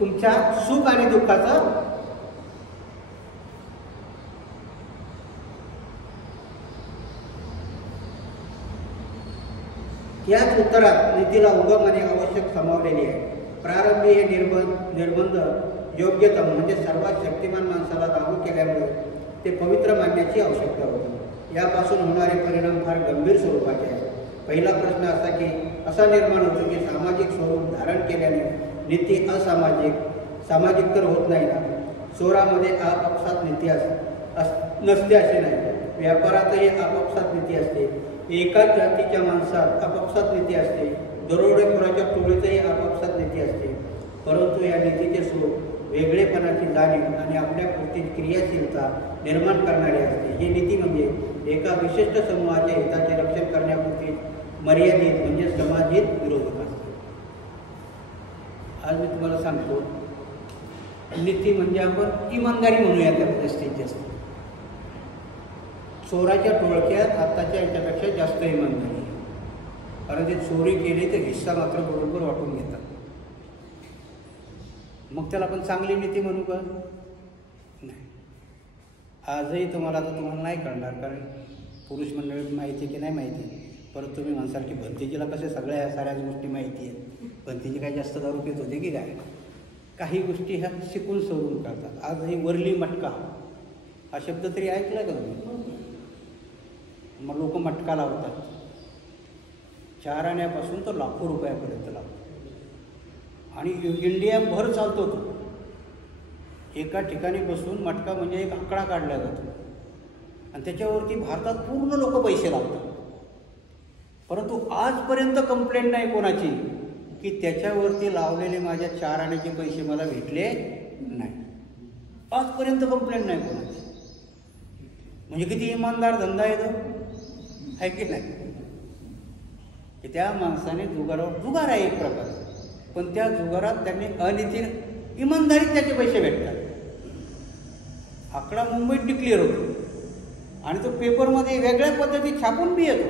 तुमच्या सुख आणि दुःखाचं याच उत्तरात नीतीला उगम आणि आवश्यक सामावलेली आहे. प्रारंभी हे निर्बंध योग्यतम म्हणजे सर्वात शक्तिमान माणसाला लागू केल्यामुळे ते पवित्र मानण्याची आवश्यकता होती. यापासून होणारे परिणाम फार गंभीर स्वरूपाचे आहेत. पहिला प्रश्न असा की असा निर्माण होतो की सामाजिक स्वरूप धारण केल्याने नीती सामाजिक तर होत नाही ना. चोरामध्ये आपापसात नीती नसते असे नाही. व्यापारातही आपापसात नीती असते. एकाच जातीच्या माणसात आपापसात नीती असते. दरोडेखोराच्या टोळीतही आपापसात नीती असते. परंतु या नीतीचे स्वरूप वेगळेपणाची जाणीव आणि आपल्या पुरती क्रियाशीलता निर्माण करणारी असते. ही नीती म्हणजे एका विशिष्ट समूहाच्या हिताचे रक्षण करण्यापुरती मर्यादित म्हणजे समाजिक विरोधक असते. आज मी तुम्हाला सांगतो नीती म्हणजे आपण इमानदारी म्हणूया त्यात जास्तीत जास्त. चोराच्या टोळक्यात आत्ताच्या याच्यापेक्षा जास्त इमानदारी आहे. कारण ते चोरी केली तर हिस्सा मात्र बरोबर वाटून घेतात. मग त्याला आपण चांगली नीती म्हणू का? नाही. आजही तुम्हाला नाही कळणार कारण पुरुष मंडळी माहिती की नाही माहिती. परत तुम्ही म्हणसाल की भंतीजीला कसे सगळ्या साऱ्याच गोष्टी माहिती आहेत. भंतीजी काय जास्त दारू पित होते की काय? काही गोष्टी ह्या शिकून सवरून करतात. आजही वरली मटका हा शब्द तरी ऐकला का तुम्ही? मग लोक मटका लावतात. 4 आण्यापासून तर लाखो रुपयापर्यंत लावतात आणि इंडियाभर चालतो तो. एका ठिकाणी बसून मटका म्हणजे एक आकडा काढला जातो आणि त्याच्यावरती भारतात पूर्ण लोक पैसे लावतात. परंतु आजपर्यंत कंप्लेंट नाही कोणाची की त्याच्यावरती लावलेले माझ्या 4 आण्याचे पैसे मला भेटले नाही. आजपर्यंत कंप्लेंट नाही कोणाची. म्हणजे किती इमानदार धंदा आहे तो, आहे की नाही? की त्या माणसाने जुगार आहे एक प्रकार, पण त्या जुगारात त्यांनी अनितीने इमानदारीत त्याचे पैसे भेटतात. आकडा मुंबईत डिक्लेअर होतो आणि तो पेपरमध्ये वेगळ्या पद्धतीत छापून बी येतो.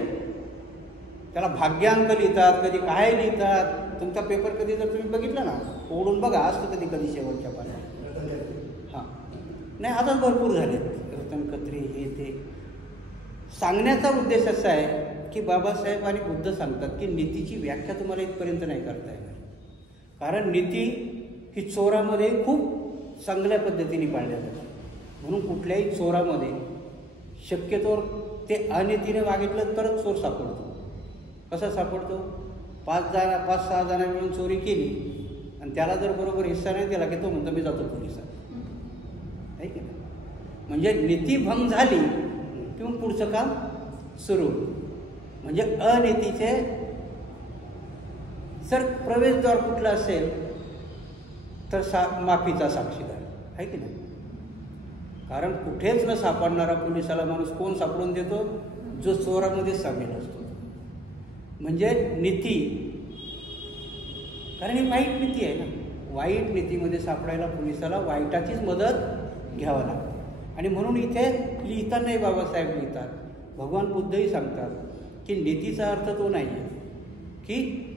त्याला भाग्यांक लिहितात, कधी काय लिहितात. तुमचा पेपर कधी जर तुम्ही बघितला ना ओढून बघा, असतं कधी शेवटच्या पाण्यात. हां नाही आता भरपूर झाले रतनकत्री हे ते. सांगण्याचा उद्देश असा आहे की बाबासाहेब आणि बुद्ध सांगतात की नीतीची व्याख्या तुम्हाला इथपर्यंत नाही करता येणार. कारण नीती ही चोरामध्ये खूप चांगल्या पद्धतीने पाळल्या जाते. म्हणून कुठल्याही चोरामध्ये शक्यतोवर ते अनितीने वागितलं तरच चोर सापडतो. कसा सापडतो? 5-6 जण मिळून चोरी केली आणि त्याला जर बरोबर हिस्सा नाही दिला की तो म्हणतो मी जातो पोलिसात. आहे की नाही? म्हणजे नीतीभंग झाली किंवा पुढचं काम सुरू. म्हणजे अनीतीचे जर प्रवेशद्वार कुठला असेल तर माफीचा साक्षीदार. आहे की नाही? कारण कुठेच न सापडणारा पोलिसाला माणूस कोण सापडून देतो? जो चोरामध्ये सामील असतो. म्हणजे नीती, कारण ही वाईट नीती आहे ना. वाईट नीतीमध्ये सापडायला पोलिसाला वाईटाचीच मदत घ्यावं लागते. आणि म्हणून इथे लिहितानाही बाबासाहेब लिहितात, भगवान बुद्धही सांगतात की नीतीचा अर्थ तो नाही आहे की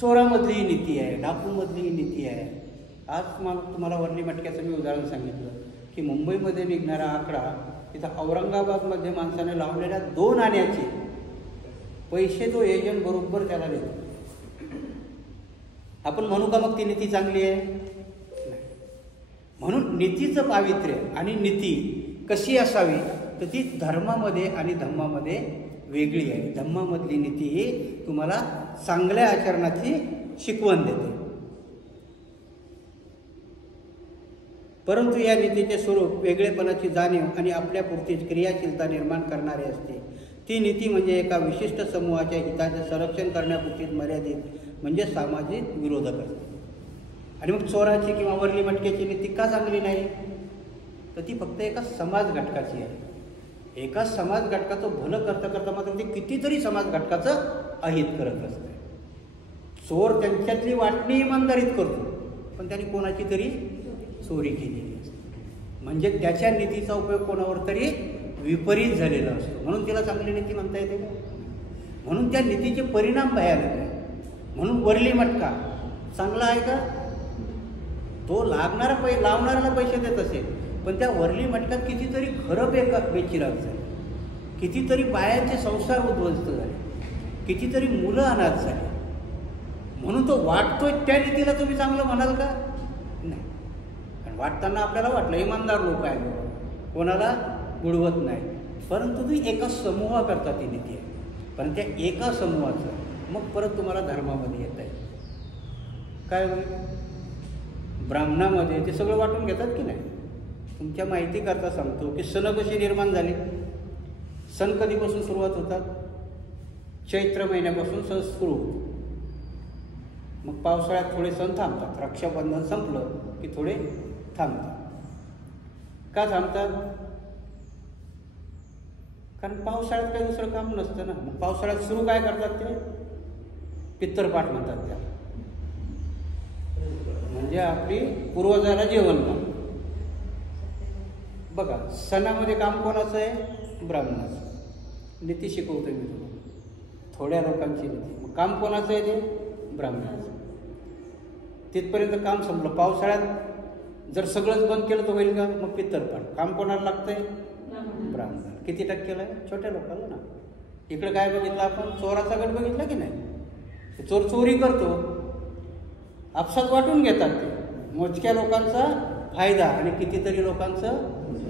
चोरामधलीही नीती आहे, डाकूमधलीही नीती आहे. आज तुम्हाला वरली मटक्याचं मी उदाहरण सांगितलं की मुंबईमध्ये निघणारा आकडा, तिथं औरंगाबादमध्ये माणसाने लावलेल्या 2 आण्याचे पैसे तो एजंट बरोबर त्याला देतो. आपण म्हणू का मग ती नीती चांगली आहे? नाही. म्हणून नीतीचं पावित्र्य आणि नीती कशी असावी तर ती धर्मामध्ये आणि धम्मामध्ये वेगळी आहे. धम्मामधली नीती ही तुम्हाला चांगल्या आचरणाची शिकवण देते. परंतु या नीतीचे स्वरूप वेगळेपणाची जाणीव आणि आपल्यापुरतीच क्रियाशीलता निर्माण करणारे असते. ती नीती म्हणजे एका विशिष्ट समूहाच्या हिताचे संरक्षण करण्यापुरतीच मर्यादित म्हणजे सामाजिक विरोधक असते. आणि मग चोराची किंवा वरली मटक्याची नीती का चांगली नाही? तर ती फक्त एका समाज घटकाची आहे, एकाच समाज घटकाचं भलं करता करता मात्र ते कितीतरी समाज घटकाचं अहित करत असते. चोर त्यांच्यातली वाटणी इमानदारीत करतो, पण त्यांनी कोणाची तरी चोरी केलेली असते. म्हणजे त्याच्या नीतीचा उपयोग कोणावर तरी विपरीत झालेला असतो. म्हणून तिला चांगली नीती म्हणता येते का? म्हणून त्या नीतीचे परिणाम भयानक आहे. म्हणून वरली मटका चांगला आहे का? तो लावणाऱ्याला पैसे देत असेल, पण त्या वरली मटक्यात कितीतरी घरं बेचिराग झाली, कितीतरी बायांचे संसार उद्ध्वस्त झाले, कितीतरी मुलं अनाथ झाली. म्हणून तो वाटतोय त्या नीतीला तुम्ही चांगलं म्हणाल का? नाही. कारण वाटताना आपल्याला वाटलं इमानदार लोक आहे, कोणाला बुडवत नाही. परंतु ती एका समूहाकरता ती नीती आहे. पण त्या एका समूहाचं मग परत तुम्हाला धर्मामध्ये येत आहे. काय होईल? ब्राह्मणामध्ये ते सगळं वाटून घेतात की नाही? तुमच्या माहितीकरता सांगतो की सण कशी निर्माण झाली. सण कधीपासून सुरुवात होतात? चैत्र महिन्यापासून सण सुरू होतो. मग पावसाळ्यात थोडे सण थांबतात. रक्षाबंधन संपलं की थोडे थांबतात. का थांबतात? कारण पावसाळ्यात काही दुसरं काम नसतं ना. मग पावसाळ्यात सुरू काय करतात ते? पित्तरपाठ म्हणतात त्याला. म्हणजे आपली पूर्वजाला जेवण बनवणं. बघा, सणामध्ये काम कोणाचं आहे? ब्राह्मणाचं. नीती शिकवतोय मी तुम्हाला, थोड्या लोकांची नीती. मग काम कोणाचं आहे ते? ब्राह्मणाचं. तिथपर्यंत काम संपलं. पावसाळ्यात जर सगळंच बंद केलं तर होईल का? मग पित्तरपाठ. काम कोणाला लागतंय? ब्राह्मणाला. किती टक्केला आहे? छोट्या लोकांना ना. इकडे काय बघितलं आपण? चोराचा गट बघितला की नाही? चोर चोरी करतो, आपसात वाटून घेतात ते. मोजक्या लोकांचा फायदा आणि कितीतरी लोकांचं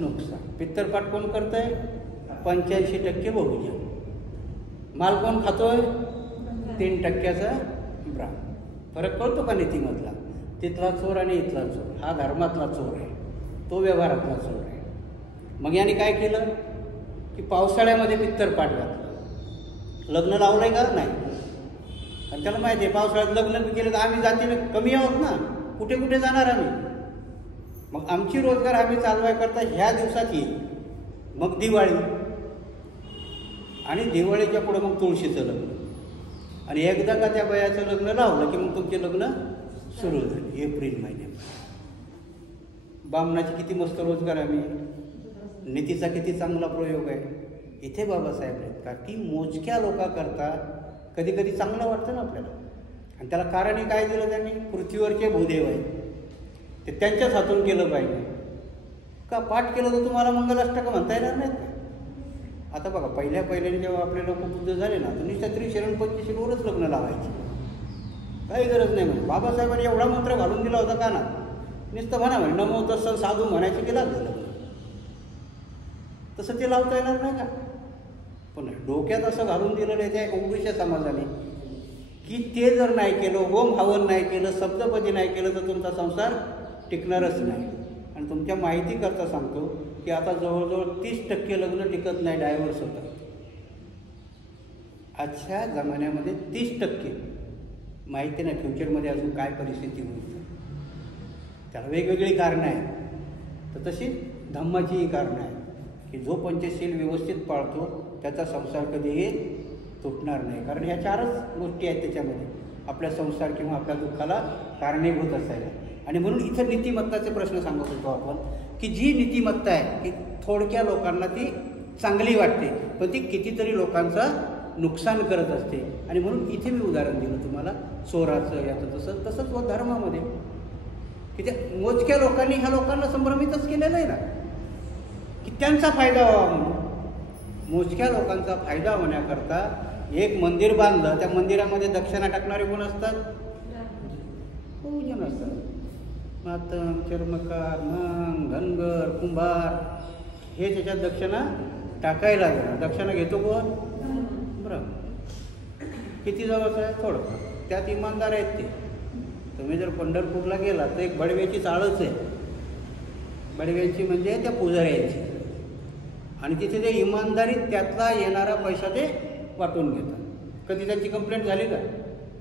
नुकसान. पित्तरपाठ कोण करतंय? 85% बहुजन. माल कोण खातोय? 3% ब्राह्मण. फरक कळतो का नीतीमधला? तिथला चोर आणि इथला चोर. हा धर्मातला चोर आहे, तो व्यवहारातला चोर आहे. मग याने काय केलं की पावसाळ्यामध्ये पित्तरपाठ घातलं. लग्न लावलंय का? नाही. आणि त्याला माहिती आहे पावसाळ्यात लग्न केलं तर आम्ही जातीने कमी आहोत ना, कुठे कुठे जाणार आम्ही. मग आमची रोजगार आम्ही चालवायकरता ह्या दिवसात येईल. मग दिवाळी, आणि दिवाळीच्या पुढे मग तुळशीचं लग्न. आणि एकदा का त्या बायाचं लग्न लावलं की मग तुमचे लग्न सुरू झाले एप्रिल महिन्यात. बामणाचे किती मस्त रोजगार आम्ही. नीतीचा किती चांगला प्रयोग आहे. इथे बाबासाहेब आहेत का की मोजक्या लोकांकरता कधी कधी चांगलं वाटतं ना आपल्याला. आणि त्याला कारणही काय दिलं त्यांनी? पृथ्वीवरचे भूदेव आहेत, ते त्यांच्याच हातून केलं पाहिजे. का पाठ केलं तर तुम्हाला मंगलाष्टक म्हणता येणार नाहीत का? आता बघा, पहिल्याने जेव्हा आपले लोक बुद्ध झाले ना, तर नुसत्या त्रिशरण पंचशीलवरच लग्न लावायचे. काही गरज नाही. म्हणजे बाबासाहेबांनी एवढा मंत्र घालून दिला होता का ना, नुसतं म्हणा म्हणे नमो तत्सम साधू म्हणायचे की लागलं लग्न. तसं ते लावता येणार नाही का? पण डोक्यात असं घालून दिलेलं आहे त्या ओबीसी समाजाने की ते जर नाही केलं, होम हवन नाही केलं, सप्तपदी नाही केलं तर तुमचा संसार टिकणारच नाही. आणि तुमच्या माहितीकरता सांगतो की आता जवळजवळ 30% लग्न टिकत नाही, डायव्हर्स होतात. आजच्या जमान्यामध्ये 30%. माहिती नाही फ्युचरमध्ये अजून काय परिस्थिती होईल. त्याला वेगवेगळी कारणं आहेत. तर तशी धम्माचीही कारणं आहेत की जो पंचशील व्यवस्थित पाळतो त्याचा संसार कधीही तुटणार नाही. कारण ह्या 4च गोष्टी आहेत त्याच्यामध्ये आपल्या संसार किंवा आपल्या दुःखाला कारणीभूत असायला. आणि म्हणून इथं नीतिमत्ताचे प्रश्न सांगत होतो आपण की जी नीतिमत्ता आहे की थोडक्या लोकांना ती चांगली वाटते, पण ती कितीतरी लोकांचं नुकसान करत असते. आणि म्हणून इथे मी उदाहरण दिलं तुम्हाला चोराचं, याचं तसंच व धर्मामध्ये की त्या मोजक्या लोकांनी ह्या लोकांना संभ्रमितच केलेलं आहे ना की त्यांचा फायदा व्हावा म्हणून. मोजक्या लोकांचा फायदा होण्याकरता एक मंदिर बांधलं, त्या मंदिरामध्ये दक्षिणा टाकणारे कोण असतात? बहुजन असतात. मातंग, चर्मकार, मंग, धनगर, कुंभार हे त्याच्यात दक्षिणा टाकायला जाणार. दक्षिणा घेतो कोण? ब्राह्मण. किती जवळचं आहे? थोडं. त्यात इमानदार आहेत ते. तुम्ही जर पंढरपूरला गेला तर एक बडव्याची चाळच आहे. बडव्यांची म्हणजे त्या पुजाऱ्यांची. आणि तिथे ते इमानदारीत त्यातला येणारा पैसा ते वाटून घेतात. कधी त्यांची कंप्लेंट झाली का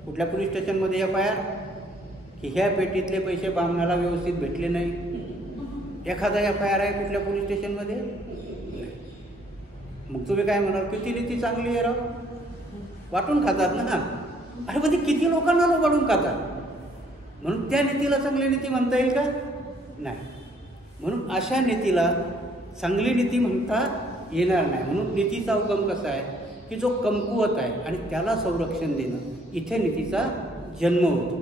कुठल्या पोलीस स्टेशनमध्ये FIR की ह्या पेटीतले पैसे बामणाला व्यवस्थित भेटले नाही? एखादा FIR आहे कुठल्या पोलीस स्टेशनमध्ये? मग तुम्ही काय म्हणाल, किती नीती चांगली आहे राव, वाटून खातात ना. अरे पण ते किती लोकांना वाटून खातात, म्हणून त्या नीतीला चांगली नीती म्हणता येईल का? नाही. म्हणून अशा नीतीला चांगली नीती म्हणता येणार नाही. म्हणून नीतीचा उगम कसा आहे की जो कमकुवत आहे आणि त्याला संरक्षण देणं, इथे नीतीचा जन्म होतो.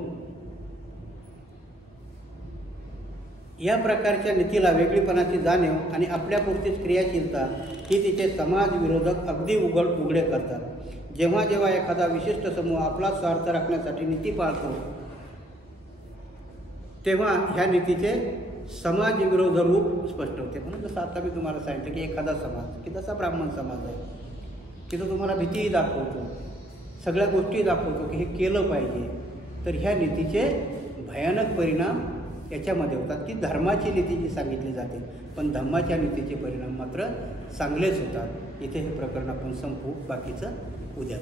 या प्रकारच्या नीतीला वेगळीपणाची जाणीव आणि आपल्यापुरतीच क्रियाशीलता ही तिचे समाजविरोधक अगदी उघडे करतात. जेव्हा जेव्हा एखादा विशिष्ट समूह आपला स्वार्थ राखण्यासाठी नीती पाळतो, तेव्हा ह्या नीतीचे समाजविरोध रूप स्पष्ट होते. म्हणून जसं आता मी तुम्हाला सांगितलं की एखादा समाज, की जसा ब्राह्मण समाज आहे, तिथं तुम्हाला भीतीही दाखवतो, सगळ्या गोष्टी दाखवतो की हे केलं पाहिजे, तर ह्या नीतीचे भयानक परिणाम याच्यामध्ये होतात की धर्माची नीती जी सांगितली जाते, पण धम्माच्या नीतीचे परिणाम मात्र चांगलेच होतात. इथे हे प्रकरण आपण संपवू, बाकीचं उद्या.